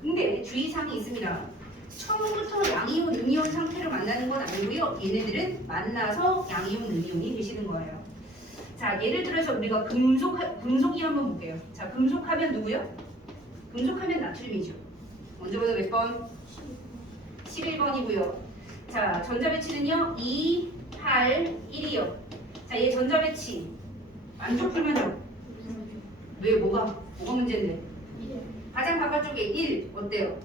근데 주의사항이 있습니다. 처음부터 양이온, 음이온 상태로 만나는 건 아니고요. 얘네들은 만나서 양이온, 음이온이 되시는 거예요. 자, 예를 들어서 우리가 금속이 한번 볼게요. 자, 금속하면 누구요? 금속하면 나트륨이죠. 먼저보다 몇 번? 11번이고요. 자, 전자 배치는요. 2, 8, 1이요. 자, 얘 전자 배치 만족불만족. 왜 뭐가 문제인데? 가장 바깥쪽에 1 어때요?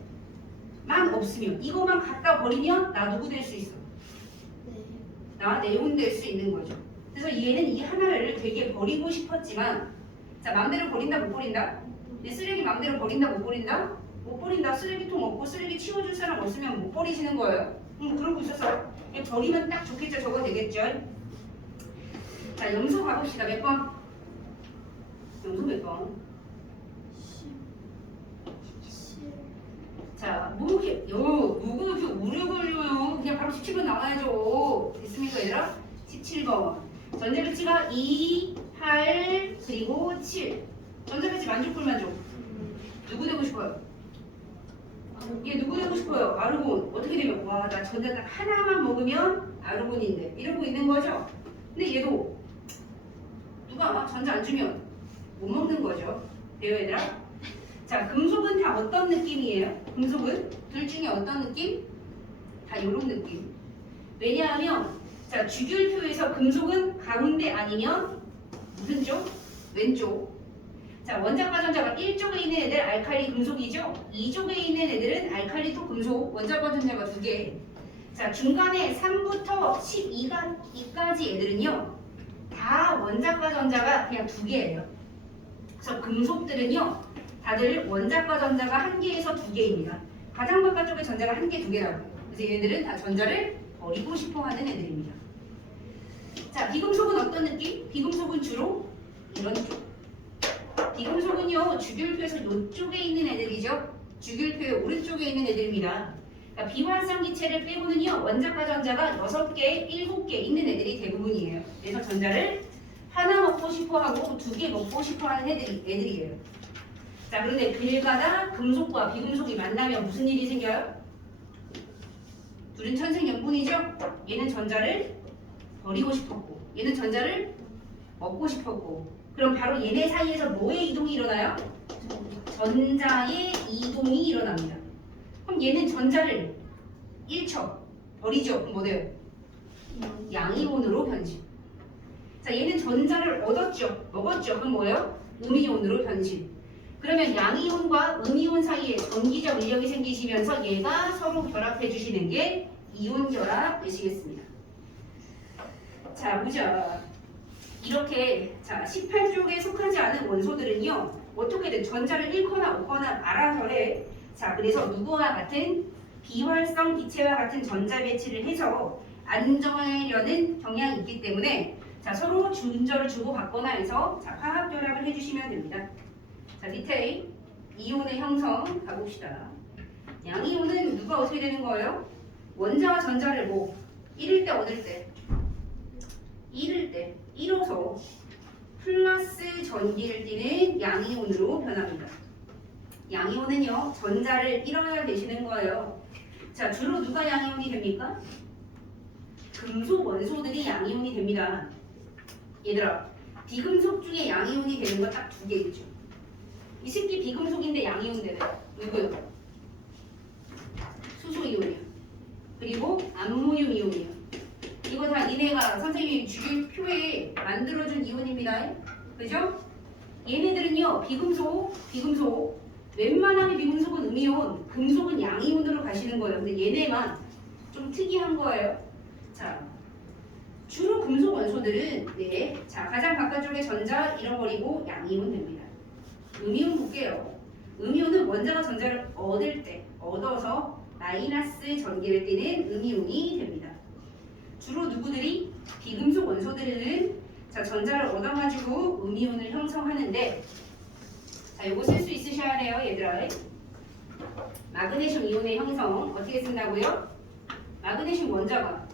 만 없으면 이거만 갖다 버리면 나 누구 될 수 있어? 나 네온 될 수 있는 거죠. 그래서 얘는 이 하나를 되게 버리고 싶었지만 자 맘대로 버린다 못 버린다? 얘 쓰레기 맘대로 버린다 못 버린다? 못 버린다. 쓰레기통 없고 쓰레기 치워줄 사람 없으면 못 버리시는 거예요. 그러고 있어서 얘 버리면 딱 좋겠죠. 저거 되겠죠. 자 염소 가봅시다. 몇 번? 염소 몇 번? 자, 누구 이렇게 오래 걸려요? 그냥 바로 17번 나와야죠. 됐습니까, 얘들아? 17번. 전자 배치가 2, 8, 그리고 7. 전자 배치 만족, 불만족? 누구 되고 싶어요? 얘 누구 되고 싶어요? 아르곤. 어떻게 되면? 와, 나 전자 딱 하나만 먹으면 아르곤인데. 이러고 있는 거죠? 근데 얘도 누가 전자 안 주면 못 먹는 거죠. 돼요, 얘들아? 자, 금속은 다 어떤 느낌이에요? 금속은 둘 중에 어떤 느낌? 다 이런 느낌. 왜냐하면 자 주기율표에서 금속은 가운데 아니면 무슨 쪽? 왼쪽. 자 원자과 전자가 1쪽에 있는 애들 알칼리 금속이죠. 2쪽에 있는 애들은 알칼리 토 금속. 원자과 전자가 2개. 자 중간에 3부터 12까지 애들은요 다 원자과 전자가 그냥 2개예요. 그래서 금속들은요 다들 원자과 전자가 1개에서 2개입니다. 가장 바깥쪽에 전자가 1개, 2개라고. 그래서 얘네들은 다 전자를 버리고 싶어 하는 애들입니다. 자, 비금속은 어떤 느낌? 비금속은 주로 이런 쪽. 비금속은요, 주기율표에서 이쪽에 있는 애들이죠. 주기율표의 오른쪽에 있는 애들입니다. 그러니까 비활성 기체를 빼고는요, 원자과 전자가 6개, 7개 있는 애들이 대부분이에요. 그래서 전자를 하나 먹고 싶어 하고 2개 먹고 싶어 하는 애들이에요. 자 그런데 빌가다 금속과 비금속이 만나면 무슨 일이 생겨요? 둘은 천생연분이죠? 얘는 전자를 버리고 싶었고 얘는 전자를 먹고 싶었고 그럼 바로 얘네 사이에서 뭐의 이동이 일어나요? 전자의 이동이 일어납니다. 그럼 얘는 전자를 1쳐 버리죠? 그럼 뭐 돼요? 양이온으로 변신. 자 얘는 전자를 얻었죠? 먹었죠? 그럼 뭐예요? 음이온으로 변신. 그러면 양이온과 음이온 사이에 전기적 인력이 생기시면서 얘가 서로 결합해 주시는 게 이온 결합 되시겠습니다. 자 보자. 이렇게 자 18쪽에 속하지 않은 원소들은요 어떻게든 전자를 잃거나 얻거나 알아서 해. 자 그래서 누구와 같은 비활성 기체와 같은 전자 배치를 해서 안정하려는 경향이 있기 때문에 자 서로 준저를 주고받거나 해서 자 화학 결합을 해주시면 됩니다. 자 디테일 이온의 형성 가봅시다. 양이온은 누가 어떻게 되는 거예요? 원자와 전자를 뭐 잃을 때 얻을 때 잃을 때 잃어서 플러스 전기를 띠는 양이온으로 변합니다. 양이온은요 전자를 잃어야 되시는 거예요. 자 주로 누가 양이온이 됩니까? 금속 원소들이 양이온이 됩니다. 얘들아 비금속 중에 양이온이 되는 거 딱 2개 있죠. 이 새끼 비금속인데 양이온 되네. 누구요? 수소이온이요. 그리고 암모늄 이온이요. 이거 다 니네가 선생님이 주기율표 학교에 만들어준 이온입니다. 그죠? 얘네들은요 비금속 웬만하면 비금속은 음이온, 금속은 양이온으로 가시는 거예요. 근데 얘네만 좀 특이한 거예요. 자, 주로 금속 원소들은 자 가장 바깥쪽에 전자 잃어버리고 양이온 됩니다. 음이온 볼게요. 음이온은 원자가 전자를 얻어서 마이너스 전기를 띠는 음이온이 됩니다. 주로 누구들이 비금속 원소들은 자 전자를 얻어가지고 음이온을 형성하는데 자 요거 쓸 수 있으셔야 돼요 얘들아. 마그네슘 이온의 형성 어떻게 쓴다고요? 마그네슘 원자가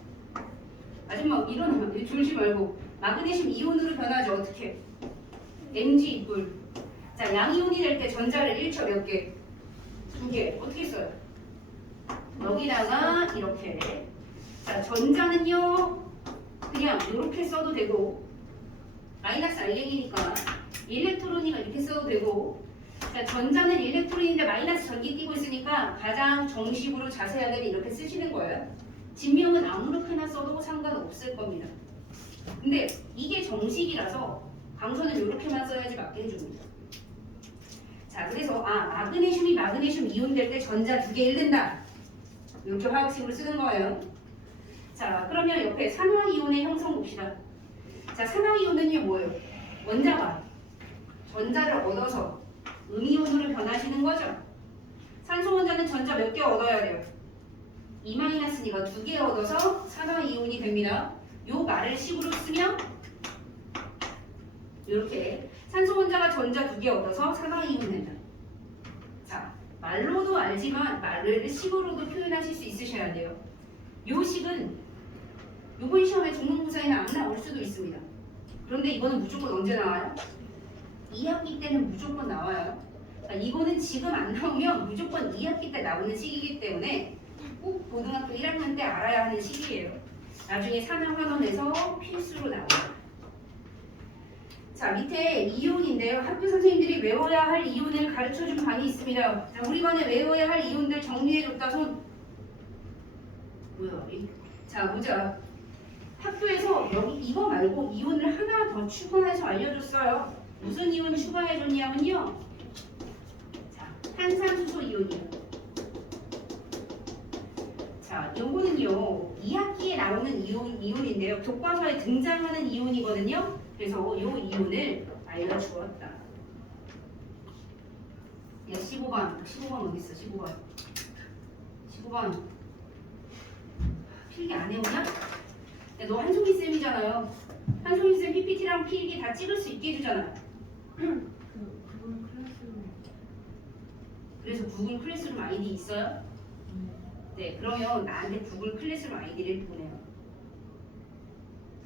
아줌마 이런 졸지 말고 마그네슘 이온으로 변하죠. 어떻게? Mg 이뿔. 자 양이온이 될 때 전자를 1초 몇 개? 2개. 어떻게 써요? 여기다가 이렇게. 자 전자는요 그냥 이렇게 써도 되고 마이너스 알갱이니까 일렉트론이가 이렇게 써도 되고 자 전자는 일렉트론인데 마이너스 전기 띄고 있으니까 가장 정식으로 자세하게는 이렇게 쓰시는 거예요. 진명은 아무렇게나 써도 상관없을 겁니다. 근데 이게 정식이라서 강서는 이렇게만 써야지 맞게 해줍니다. 자 그래서 마그네슘이 마그네슘 이온 될 때 전자 2개 잃는다. 이렇게 화학식으로 쓰는 거예요. 자 그러면 옆에 산화이온의 형성 봅시다. 자 산화이온은요 뭐예요? 원자가 전자를 얻어서 음이온으로 변하시는 거죠. 산소 원자는 전자 몇 개 얻어야 돼요? 2-니까 2개 얻어서 산화이온이 됩니다. 요 말을 식으로 쓰면 이렇게 산소 원자가 전자 2개 얻어서 산화이온 된다. 자 말로도 알지만 말을 식으로도 표현하실 수 있으셔야 돼요. 요 식은 요번 시험에 중문부사에는 안 나올 수도 있습니다. 그런데 이거는 무조건 언제 나와요? 2학기 때는 무조건 나와요. 자, 이거는 지금 안 나오면 무조건 2학기 때 나오는 식이기 때문에 꼭 고등학교 1학년 때 알아야 하는 식이에요. 나중에 산학환원에서 필수로 나와요. 자 밑에 이온인데요. 학교 선생님들이 외워야 할 이온을 가르쳐준 반이 있습니다. 자 우리 반에 외워야 할 이온들 정리해줬다 손. 뭐야? 자 보자. 학교에서 여기 이거 말고 이온을 하나 더 추가해서 알려줬어요. 무슨 이온 추가해줬냐면요. 자 탄산수소 이온이요. 자 요거는요 2학기에 나오는 이온인데요. 교과서에 등장하는 이온이거든요. 그래서 요 이온을 알려주었다. 야 15번 어디 있어? 15번 필기 안 해오냐? 야, 너 한송이 쌤이잖아요. 한송이 쌤 PPT랑 필기 다 찍을 수 있게 해주잖아. 그래서 구글 클래스룸 아이디 있어요? 네, 그러면 나한테 구글 클래스룸 아이디를 보내요.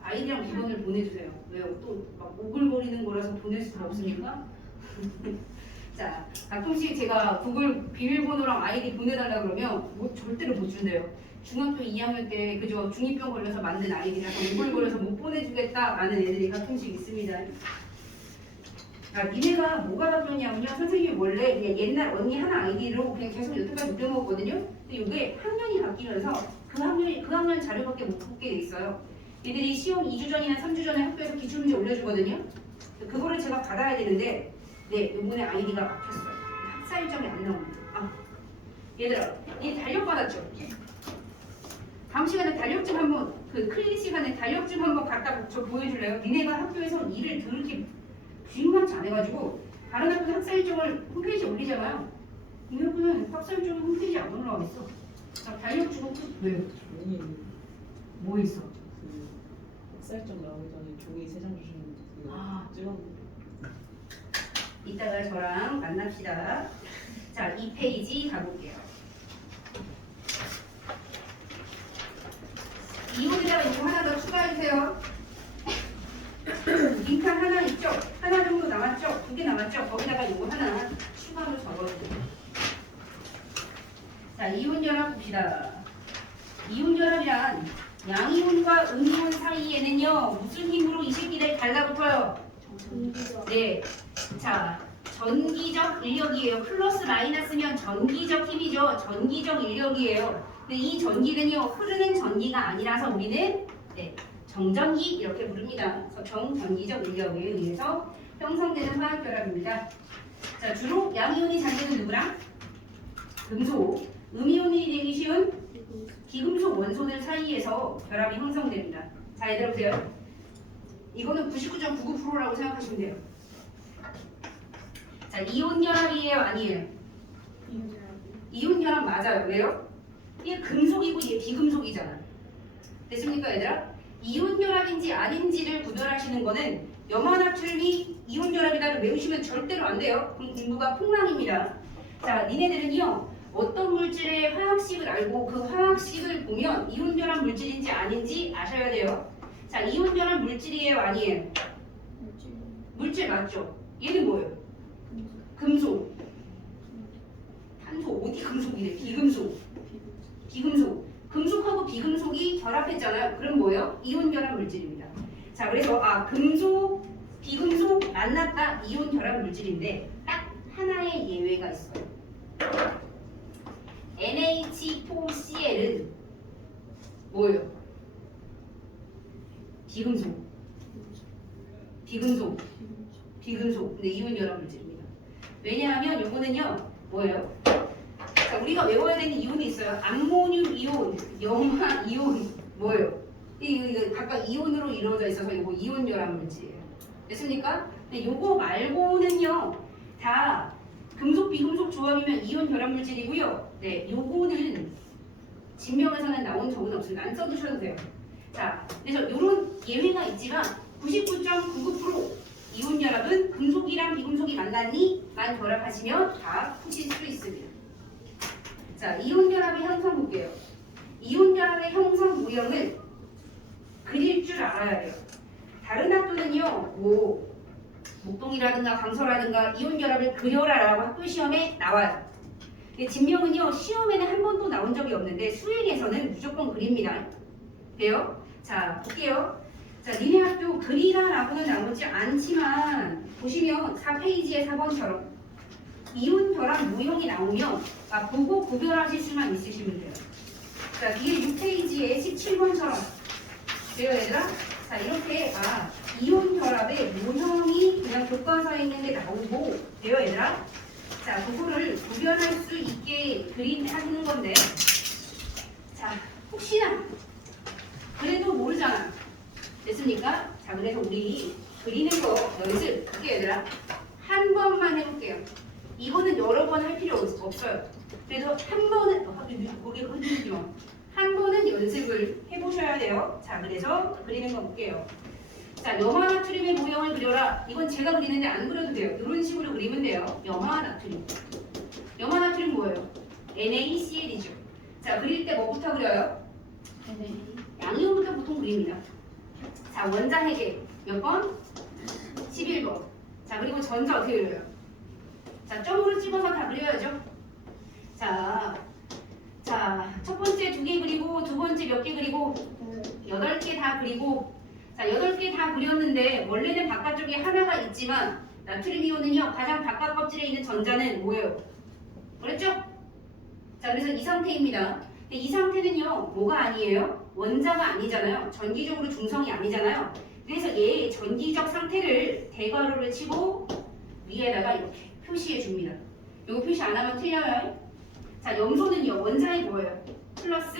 아이디랑 비번을 보내주세요. 왜요? 또 막 오글거리는 거라서 보낼 수가 없으니까. 자, 가끔씩 제가 구글 비밀번호랑 아이디 보내달라 그러면 뭐 절대로 못 준대요. 중학교 2학년 때 그저 중2병 걸려서 만든 아이디라서 오글거려서 못 보내주겠다라는 애들이 가끔씩 있습니다. 아, 니네가 뭐가 바뀌었냐면요. 선생님이 원래 그냥 옛날 언니 하나 아이디로 그냥 계속 여태까지 묵혀먹었거든요. 근데 이게 학년이 바뀌면서 그 학년 자료밖에 못 붙게 돼 있어요. 얘들이 시험 2주 전이나 3주 전에 학교에서 기출문제 올려주거든요. 그거를 제가 받아야 되는데 네, 요번에 아이디가 바뀌었어요. 학사 일정이 안 나옵니다. 얘들아, 얘 달력 받았죠? 다음 시간에 달력 좀 한번 그 클리닉 시간에 달력 좀 한번 갖다 저 보여줄래요? 니네가 학교에서 일을 그렇게 주인공치 안 해가지고 다른 학교는 학사 일정을 홈페이지에 올리잖아요. 우리 학교는 학사 일정이 홈페이지에 안 올라와 있어. 자, 달력 주고 왜요? 종이 뭐 있어? 그 학살점 나오기 전에 종이 3장 주시는 그 찍어. 이따가 저랑 만납시다. 자, 2페이지 가볼게요. 이온에다가 이거 하나 더 추가해주세요. 빈칸 하나 있죠? 하나 정도 남았죠? 2개 남았죠? 거기다가 이거 하나 추가로 적어주세요. 자, 이온 결합 봅시다. 이온 결합이란 양이온과 음이온 사이에는요 무슨 힘으로 이 새끼들 달라붙어요? 네. 자, 전기적 인력이에요. 플러스 마이너스면 전기적 힘이죠. 전기적 인력이에요. 근데 이 전기는요 흐르는 전기가 아니라서 우리는 정전기 이렇게 부릅니다. 그래서 정전기적 인력에 의해서 형성되는 화학결합입니다. 자, 주로 양이온이 잘 되는 누구랑? 금속. 음이온이 되기 쉬운 비금속 원소들 사이에서 결합이 형성됩니다. 자, 얘들아 보세요. 이거는 99.99%라고 생각하시면 돼요. 자, 이온 결합이에요, 아니에요? 이온 결합 맞아요. 왜요? 이게 금속이고 이게 비금속이잖아. 됐습니까, 얘들아? 이온 결합인지 아닌지를 구별하시는 거는 염화나트륨이 이온 결합이다를 외우시면 절대로 안 돼요. 그럼 공부가 폭망입니다. 자, 니네들은요, 어떤 물질의 화학식을 알고 그 화학식을 보면 이온 결합 물질인지 아닌지 아셔야 돼요. 자, 이온 결합 물질이에요, 아니에요? 물질 맞죠? 얘는 뭐예요? 금속. 탄소 어디 금속이래? 비금속. 비금속. 금속하고 비금속이 결합했잖아요. 그럼 뭐예요? 이온 결합 물질입니다. 자, 그래서 금속, 비금속 만났다 이온 결합 물질인데 딱 하나의 예외가 있어요. NH4Cl은 뭐예요? 비금속. 비금속. 비금속. 근데 이온 결합 물질입니다. 왜냐하면 요거는요, 뭐예요? 자, 우리가 외워야 되는 이온이 있어요. 암모늄 이온, 염화 이온, 뭐예요? 이거 각각 이온으로 이루어져 있어서 이거 이온 결합 물질이에요. 됐습니까? 근데 요거 말고는요, 다 금속 비금속 조합이면 이온 결합 물질이고요. 네, 요거는 진명에서는 나온 적은 없습니다. 안 써두셔도 돼요. 자, 그래서 요런 예외가 있지만 99.99% 이온 결합은 금속이랑 비금속이 만났니?만 결합하시면 다 푸실 수 있습니다. 자, 이온 결합의 형성 볼게요. 이온 결합의 형성 모형을 그릴 줄 알아야 돼요. 다른 학교는요, 뭐 목동이라든가 강서라든가 이온 결합을 그려라라고 학교 시험에 나와요. 근데 진명은요, 시험에는 한 번도 나온 적이 없는데 수행에서는 무조건 그립니다. 돼요? 자, 볼게요. 자, 니네 학교 그리라라고는 나오지 않지만 보시면 4페이지의 4번처럼 이온 결합 모형이 나오면 보고 구별하실 수만 있으시면 돼요. 자, 뒤에 6페이지에 17번처럼 돼요, 얘들아? 자, 이렇게 이온 결합의 모형이 그냥 교과서에 있는 게 나오고 돼요, 얘들아? 자, 그거를 구별할 수 있게 그림하는 건데, 자, 혹시나 그래도 모르잖아. 됐습니까? 자, 그래서 우리 그리는 거 연습 할게요, 얘들아. 한 번만 해볼게요. 이거는 여러 번 할 필요 없어요. 그래도 한 번은 고개 흔들지 마. 한 번은 연습을 해보셔야 돼요. 자, 그래서 그리는 거 볼게요. 자, 염화나트륨의 모형을 그려라. 이건 제가 그리는데 안 그려도 돼요. 이런 식으로 그리면 돼요. 염화나트륨. 염화나트륨 뭐예요? NaCl이죠. 자, 그릴 때 뭐부터 그려요? 양이온부터 보통 그립니다. 자, 원자핵에 몇 번? 11번. 자, 그리고 전자 어떻게 그려요? 자, 점으로 찍어서 다 그려야죠. 자, 첫 번째 2개 그리고 두 번째 몇 개 그리고 8개 다 그리고 자, 8개 다 그렸는데 원래는 바깥쪽에 하나가 있지만 나트륨 이온은요, 가장 바깥 껍질에 있는 전자는 뭐예요? 그랬죠? 자, 그래서 이 상태입니다. 근데 이 상태는요, 뭐가 아니에요? 원자가 아니잖아요. 전기적으로 중성이 아니잖아요. 그래서 얘 전기적 상태를 대괄호를 치고 위에다가 이렇게 표시해 줍니다. 이거 표시 안 하면 틀려요. 자, 염소는요, 원자의 뭐예요? 플러스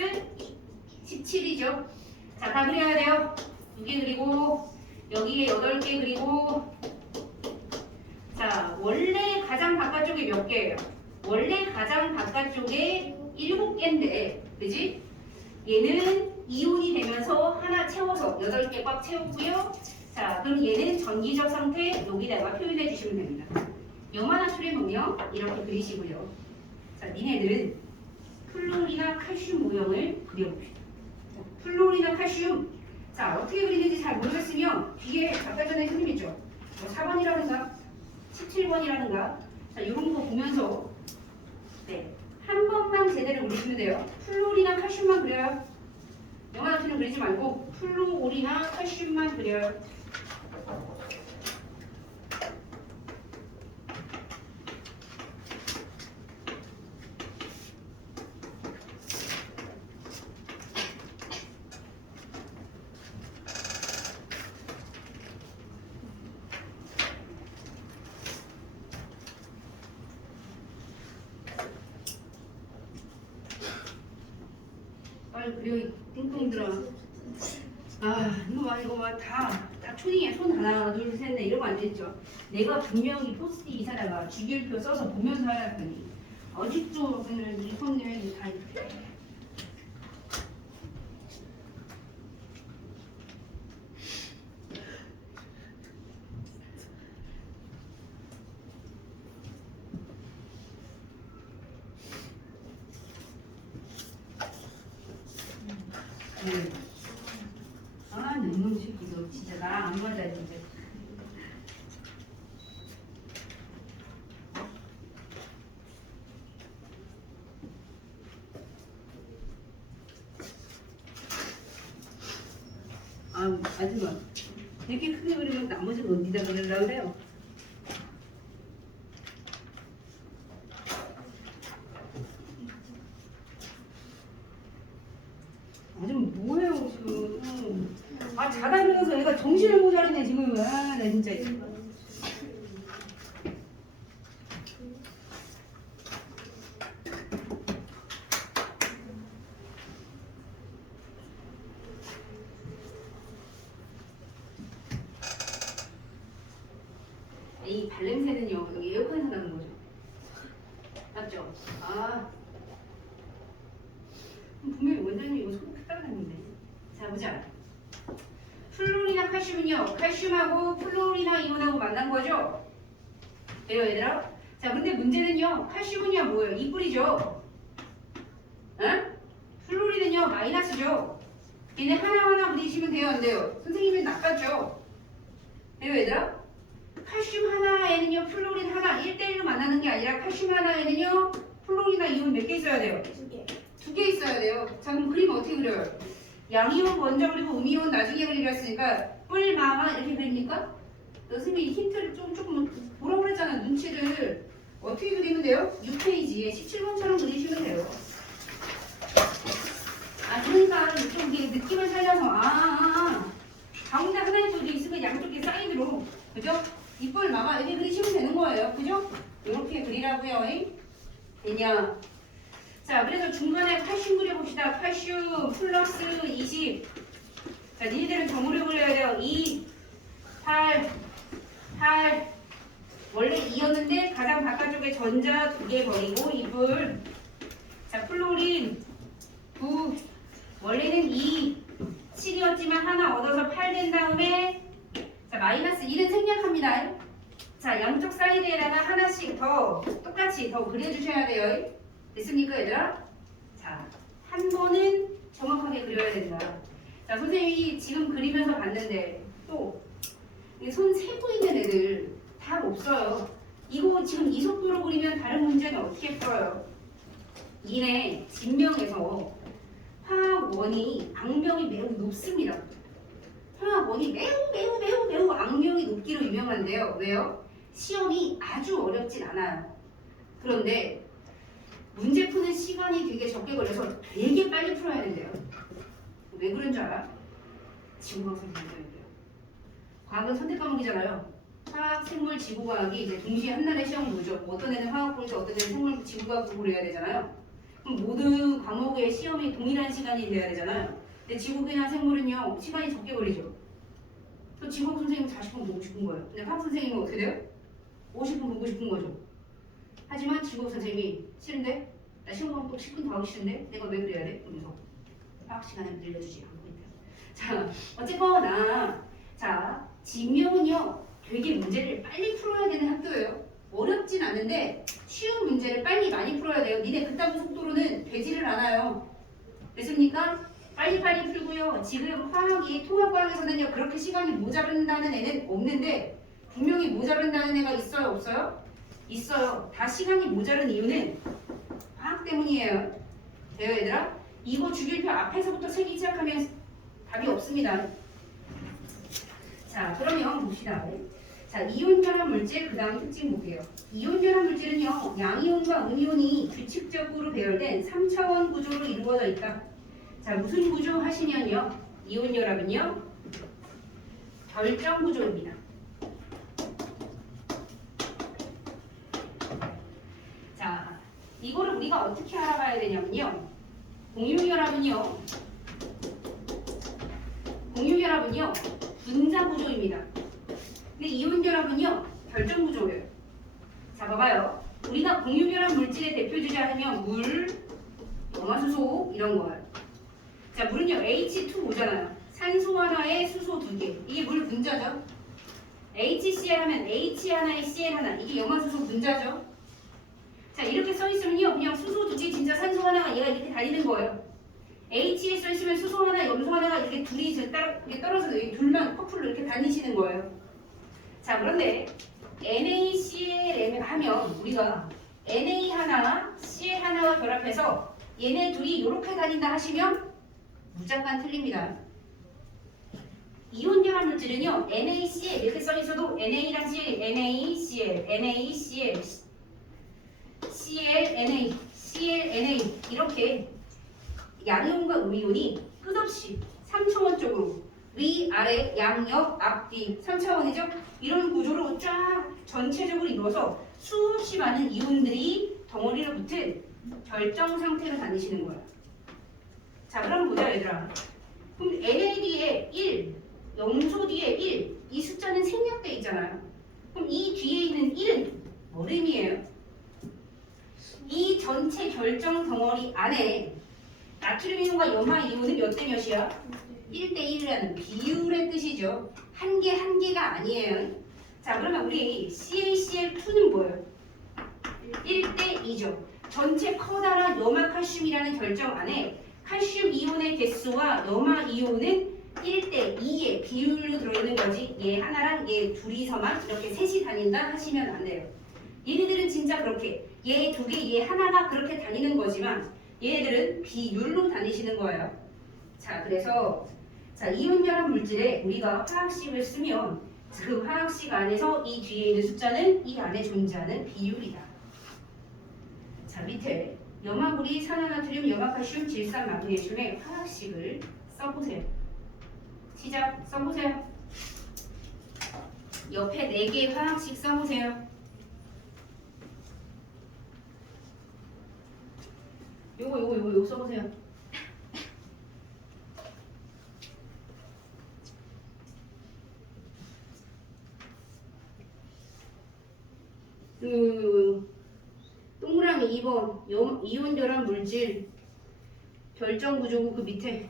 17이죠. 자, 다 그려야 돼요. 2개 그리고 여기에 8개 그리고 자, 원래 가장 바깥쪽에 몇 개예요? 원래 가장 바깥쪽에 7개인데, 그지? 얘는 이온이 되면서 하나 채워서 8개 꽉 채우고요. 자, 그럼 얘는 전기적 상태 여기다가 표현해 주시면 됩니다. 염화나트륨 모형 이렇게 그리시고요. 자, 니네들은 플로리나 칼슘 모형을 그려봅시다. 자, 플로리나 칼슘. 자, 어떻게 그리는지 잘 모르겠으면 뒤에 아까 전에 선생님 있죠? 뭐 4번이라든가 17번이라든가 자, 이런 거 보면서 네, 한 번만 제대로 그리시면 돼요. 플로리나 칼슘만 그려요. 염화나트륨 그리지 말고 플로리나 칼슘만 그려요. 잘 그려 이 띵똥들아. 아 이거 봐다 초딩이야. 손 하나 둘 셋 넷 이러면 안 됐죠. 내가 분명히 포스트 이사다가 주기율표 써서 보면서 하라더니 아직도 그냥 이 손님이 다 이렇게. 아, 내 이놈 새끼도 진짜 나랑 안 맞아 진짜. 아, 아줌마 이렇게 크게 그리면 나머지는 어디다 그리려고 그래요? 아줌마 뭐해요 지금? 아 자다 일어나서 얘가 정신을 못 차리네 지금. 아 나 진짜. 이 발냄새는요 여기 에어컨에서 나는 거죠. 맞죠? 아 분명히 원장님 이거 손 크다고 했는데. 자 보자. 플로리나 칼슘은요 칼슘하고 플로리나 이온하고 만난 거죠. 돼요 얘들아? 자 근데 문제는요 칼슘은요 뭐예요? 이 뿌리죠. 응? 플로리는요 마이너스죠. 얘네 하나하나 그리시면 돼요 안 돼요? 선생님이 낚았죠. 돼요 얘들아? 칼슘 하나에는요 플로린 하나 1대1로 만나는 게 아니라 칼슘 하나에는요 플로리나 이온 몇 개 있어야 돼요? 2개. 2개 있어야 돼요. 자 그럼 그림 어떻게 그려요? 양이온 먼저 그리고 음이온 나중에 그리랬으니까 뿔마마 이렇게 그립니까? 선생님이 힌트를 조금 뭐라고 그랬잖아. 눈치를 어떻게 그리면 돼요? 6페이지에 17번처럼 그리시면 돼요. 아 그러니까 좀 이게 느낌을 살려서 가운데 하나의 돌이 있으면 양쪽에 사이드로 그죠? 이뿔 마마 이렇게 그리시면 되는 거예요. 그죠? 이렇게 그리라고요. 되냐? 자 그래서 중간에 칼슘 그려봅시다. 칼슘 플러스 20. 자 니네들은 정으로 그려야 돼요. 2, 8 원래 2였는데 가장 바깥쪽에 전자 2개 버리고 이뿔. 자 플로린 9 원래는 2 7이었지만 하나 얻어서 8 된 다음에 자 마이너스 1은 생략합니다. 자 양쪽 사이드에다가 하나씩 더 똑같이 더 그려주셔야 돼요. 됐습니까 얘들아? 자 한 번은 정확하게 그려야 된다. 자 선생님이 지금 그리면서 봤는데 또 손 세고 있는 애들 답 없어요. 이거 지금 이 속도로 그리면 다른 문제는 어떻게 풀어요? 니네 진명에서 화학원이 악명이 매우 높습니다. 화학원이 매우 악명이 높기로 유명한데요. 왜요? 시험이 아주 어렵진 않아요. 그런데 문제 푸는 시간이 되게 적게 걸려서 되게 빨리 풀어야 된대요. 왜 그런 줄 알아? 지구과학 선생님이에요. 과학은 선택 과목이잖아요. 화학, 생물, 지구과학이 이제 동시에 한날에 시험을 보죠. 어떤 애는 화학 볼 때 어떤 애는 생물, 지구과학 보고 그래야 되잖아요. 그럼 모든 과목의 시험이 동일한 시간이 돼야 되잖아요. 근데 지구계나 생물은요 시간이 적게 걸리죠. 또 지구과학 선생님은 40분 보고 싶은 거예요. 근데 화학 선생님은 어떻게 돼요? 50분 보고 싶은 거죠. 하지만 지구과학 선생님이 싫은데? 나 시험 과목 또 10분 더 하기 싫은데? 내가 왜 그래야 돼? 그러면서 화학 시간을 늘려주지 않고 있다. 자 어쨌거나 자 진명은요 되게 문제를 빨리 풀어야 되는 학교예요. 어렵진 않은데 쉬운 문제를 빨리 많이 풀어야 돼요. 니네 그따구 속도로는 되지를 않아요. 됐습니까? 빨리빨리 풀고요. 지금 화학이 통합과학에서는요 그렇게 시간이 모자른다는 애는 없는데 분명히 모자른다는 애가 있어요 없어요? 있어요. 다 시간이 모자른 이유는 화학 때문이에요. 돼요 얘들아? 이거 주기율표 앞에서부터 세기 시작하면 답이 없습니다. 자 그러면 봅시다. 자 이온 결합 물질 그 다음 특징 볼게요. 이온 결합 물질은요 양이온과 음이온이 규칙적으로 배열된 3차원 구조로 이루어져 있다. 자 무슨 구조 하시면요 이온 결합은요 결정 구조입니다. 자 이거를 우리가 어떻게 알아봐야 되냐면요 공유결합은요. 공유결합은요. 분자구조입니다. 근데 이온결합은요. 결정구조예요. 자, 봐봐요. 우리가 공유결합 물질의 대표 주자 하면 물, 염화수소 이런 거예요. 자, 물은요. H2O잖아요. 산소 하나에 수소 2개. 이게 물 분자죠. HCl 하면 H 하나에 Cl 하나. 이게 염화수소 분자죠. 자, 이렇게 써있으면요. 그냥 수소 2개 진짜 산소 하나가 얘가 이렇게 달리는 거예요. H에 써있으면 수소 하나, 염소 하나가 이렇게 둘이 이렇게 떨어져서 이 둘만 커플로 이렇게 다니시는 거예요. 자, 그런데 NaCl 하면 우리가 Na 하나, Cl 하나와 결합해서 얘네 둘이 이렇게 다닌다 하시면 무조건 틀립니다. 이온결합 물질은요. NaCl 이렇게 써있어도 Na랑 Cl, NaCl, NaCl, Cl, Na, Cl, Na 이렇게 양이온과 음이온이 끝없이 3차원 쪽으로 위, 아래, 양옆, 앞뒤 3차원이죠? 이런 구조로 쫙 전체적으로 이루어서 수없이 많은 이온들이 덩어리로 붙은 결정 상태로 다니시는 거야. 자, 그럼 보자 얘들아. 그럼 Na 뒤에 1, 염소 뒤에 1, 이 숫자는 생략돼 있잖아요. 그럼 이 뒤에 있는 1은 뭘 의미해요? 이 전체 결정 덩어리 안에 나트륨 이온과 염화 이온은 몇 대 몇이야? 1대 1이라는 비율의 뜻이죠. 한 개 한 개가 아니에요. 자, 그러면 우리 CaCl2는 뭐예요? 1대 2죠. 전체 커다란 염화칼슘이라는 결정 안에 칼슘 이온의 개수와 염화 이온은 1대 2의 비율로 들어있는 거지. 얘 하나랑 얘 둘이서만 이렇게 셋이 다닌다 하시면 안 돼요. 얘네들은 진짜 그렇게 얘 두 개, 얘 하나가 그렇게 다니는 거지만 얘네들은 비율로 다니시는 거예요. 자, 그래서 자, 이온결합 물질에 우리가 화학식을 쓰면 그 화학식 안에서 이 뒤에 있는 숫자는 이 안에 존재하는 비율이다. 자, 밑에 염화구리, 산화나트륨, 염화칼슘, 질산, 마그네슘의 화학식을 써보세요. 시작, 써보세요. 옆에 4개의 화학식 써보세요. 요거 써보세요. 동그라미 2번 이온결합 물질 결정 구조고 그 밑에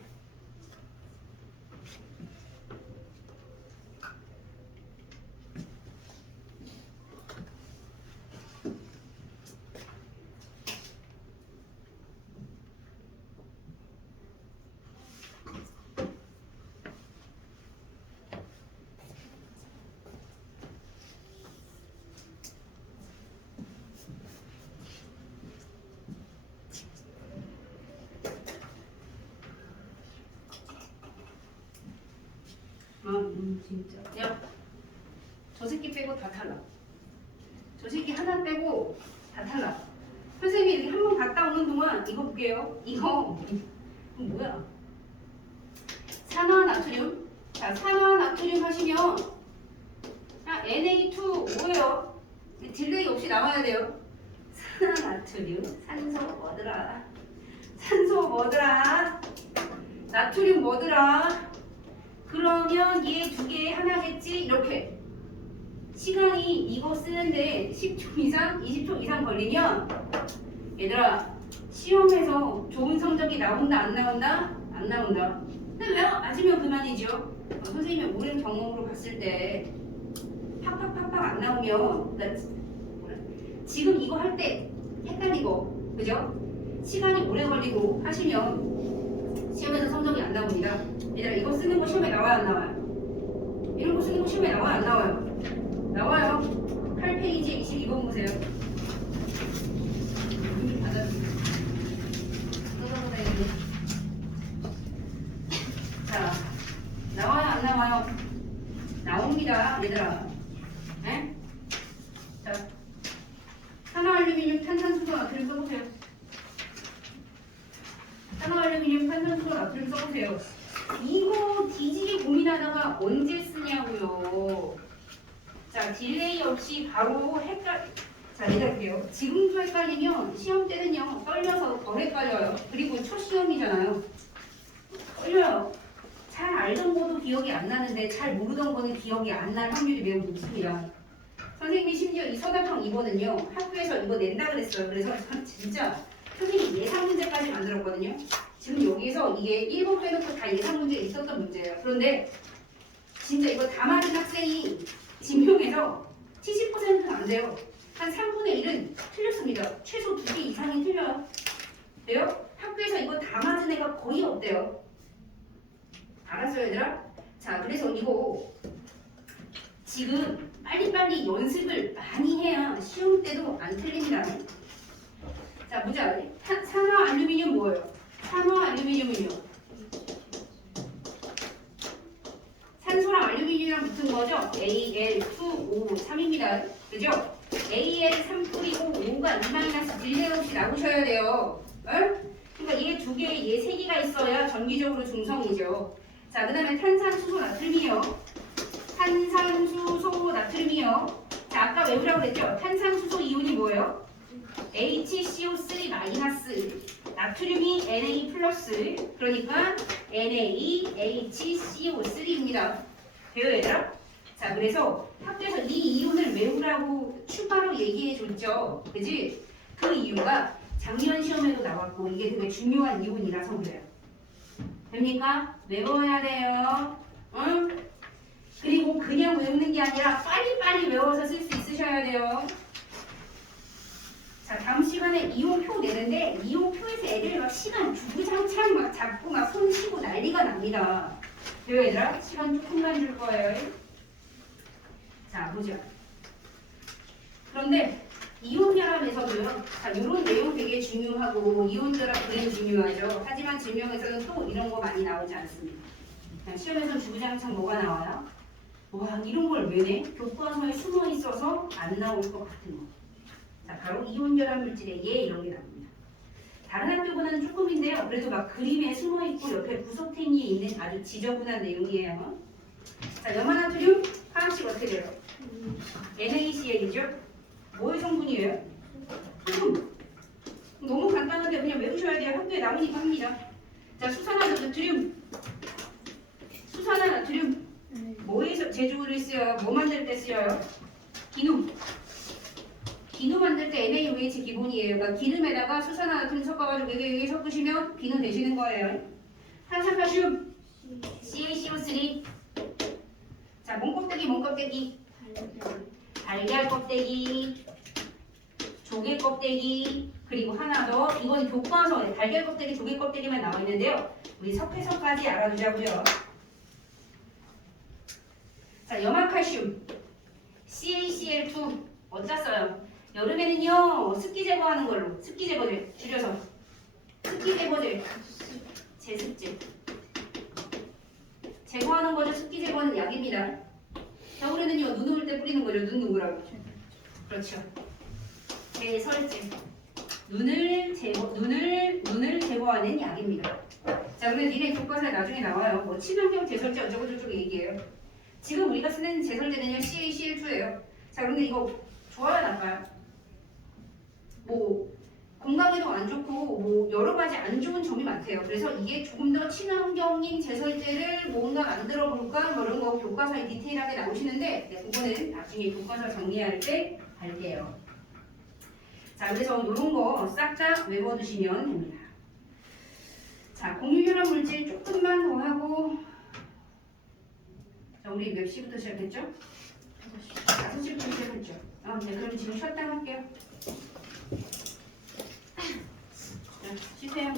진짜. 야, 저 새끼 빼고 다 탈락. 저 새끼 하나 빼고 다 탈락. 선생님이 이렇게 한 번 갔다 오는 동안 이거 볼게요. 이거 뭐야? 산화나트륨. 자, 산화나트륨 하시면 자, Na2O예요. 딜레이 없이 나와야 돼요. 산화나트륨. 산소 뭐더라? 산소 뭐더라? 나트륨 뭐더라? 그러면 얘 두 개에 하나겠지? 이렇게 시간이 이거 쓰는데 10초 이상, 20초 이상 걸리면 얘들아 시험에서 좋은 성적이 나온다 안 나온다? 안 나온다. 근데 왜? 맞으면 그만이죠. 선생님이 오랜 경험으로 봤을 때 팍팍팍팍 안 나오면 지금 이거 할 때 헷갈리고 그죠? 시간이 오래 걸리고 하시면 시험에서 성적이 안 나옵니다. 얘들아 이거 쓰는 거 시험에 나와요 안 나와요? 이런 거 쓰는 거 시험에 나와요 안 나와요? 나와요. 8페이지 22번 보세요. 자, 나와요 안 나와요? 나옵니다 얘들아. 네? 자, 산화알루미늄 탄산수소 나트륨 써보세요. 산화알루미늄 탄산수소 나트륨 써보세요. 이거 뒤지게 고민하다가 언제 쓰냐고요. 자, 딜레이 없이 바로 자, 내가 그래요. 지금도 헷갈리면 시험 때는요, 떨려서 더 헷갈려요. 그리고 첫 시험이잖아요. 떨려요. 잘 알던 거도 기억이 안 나는데 잘 모르던 거는 기억이 안 날 확률이 매우 높습니다. 선생님이 심지어 이 서답형 2번은요, 학교에서 이거 낸다 그랬어요. 그래서 전 진짜 선생님 예상 문제까지 만들었거든요. 지금 여기서 이게 1번 빼놓고 다 예상 문제에 있었던 문제예요. 그런데 진짜 이거 다 맞은 학생이 증명해서 70%는 안 돼요. 한 3분의 1은 틀렸습니다. 최소 2개 이상이 틀려요. 돼요? 학교에서 이거 다 맞은 애가 거의 없대요. 알았어요, 얘들아? 자, 그래서 이거 지금 빨리빨리 연습을 많이 해야 시험 때도 안 틀립니다. 자, 보자. 산화 알루미늄 뭐예요? 산화 알루미늄은요? 산소랑 알루미늄이랑 붙은 거죠? Al2O3입니다. 그죠? Al3뿌리고 5가 2-1 없이 나오셔야 돼요. 응? 그러니까 얘 두 개, 얘 세 개가 있어야 전기적으로 중성이죠. 자, 그 다음에 탄산수소 나트륨이요. 탄산수소 나트륨이요. 자, 아까 외우라고 그랬죠? 탄산수소 이온이 뭐예요? HCO3 마이너스, 나트륨이 Na 플러스, 그러니까 NaHCO3입니다. 돼요, 얘들아? 자, 그래서 학교에서 이 이온을 외우라고 추가로 얘기해 줬죠. 그지? 그 이유가 작년 시험에도 나왔고 이게 되게 중요한 이온이라서 그래요. 됩니까? 외워야 돼요. 응? 그리고 그냥 외우는 게 아니라 빨리빨리 외워서 쓸 수 있으셔야 돼요. 자, 다음 시간에 이온표 내는데 이온표에서 애들이 막 시간 주구장창 막 잡고 막 손 치고 난리가 납니다. 돼요, 얘들아? 시간 조금만 줄 거예요. 자, 보자. 그런데 이온 결합에서도요. 자, 이런 내용 되게 중요하고 이온 결합 그림 중요하죠. 하지만 증명에서는 또 이런 거 많이 나오지 않습니다. 자, 시험에서 주구장창 뭐가 나와요? 와, 이런 걸 왜 내? 교과서에 숨어 있어서 안 나올 것 같은 거. 자, 바로 이온 결합 물질의 예 이런 게 나옵니다. 다른 학교보다는 조금인데요. 그래도 막 그림에 숨어 있고 옆에 구석탱이에 있는 아주 지저분한 내용이에요. 자, 염화나트륨 화학식 어떻게 돼요? NaCl이죠? 뭐의 성분이에요? 너무 간단한데 그냥 외우셔야 돼요. 학교에 나오니까 합니다. 자, 수산화나트륨. 수산화나트륨. 뭐에서 제조를 쓰여요? 뭐 만들 때 쓰여요? 기누. 기누 만들 때 NaOH 기본이에요. 그러니까 기름에다가 수산화나트륨 섞어가지고 여기 섞으시면 기누 되시는 거예요. 탄산칼슘. CaCO3. 자, 몸껍데기, 몸껍데기. 달걀 껍데기, 조개 껍데기, 그리고 하나 더. 이건 교과서에 달걀 껍데기, 조개 껍데기만 나와 있는데요. 우리 석회석까지 알아두자고요. 자, 염화칼슘, CaCl2 어디다 써요? 여름에는요 습기 제거하는 걸로, 습기 제거제 줄여서 습기 제거제, 제습제 제거하는 거죠. 습기 제거는 약입니다. 겨울에는요 눈 올 때 뿌리는 거죠. 눈 누구라고? 그렇죠. 제설제. 눈을 제거하는 약입니다. 자, 그러면 니네 교과서에 나중에 나와요. 뭐 친환경 제설제 어쩌고 저쩌고 얘기해요. 지금 우리가 쓰는 제설제는요 CaCl2예요. 자, 그런데 이거 좋아요, 나빠요? 뭐 건강에도 안 좋고 뭐 여러 가지 안 좋은 점이 많대요. 그래서 이게 조금 더 친환경인 제설제를 뭔가 만들어 볼까 뭐 이런 거 교과서에 디테일하게 나오시는데 네, 그거는 나중에 교과서 정리할 때 할게요. 자, 그래서 이런 거 싹 다 외워두시면 됩니다. 자, 공유결합 물질 조금만 더 하고. 자, 우리 몇 시부터 시작했죠? 5시부터 시작했죠? 네, 그럼 지금 쉬었다 할게요. 자, 쉬세요.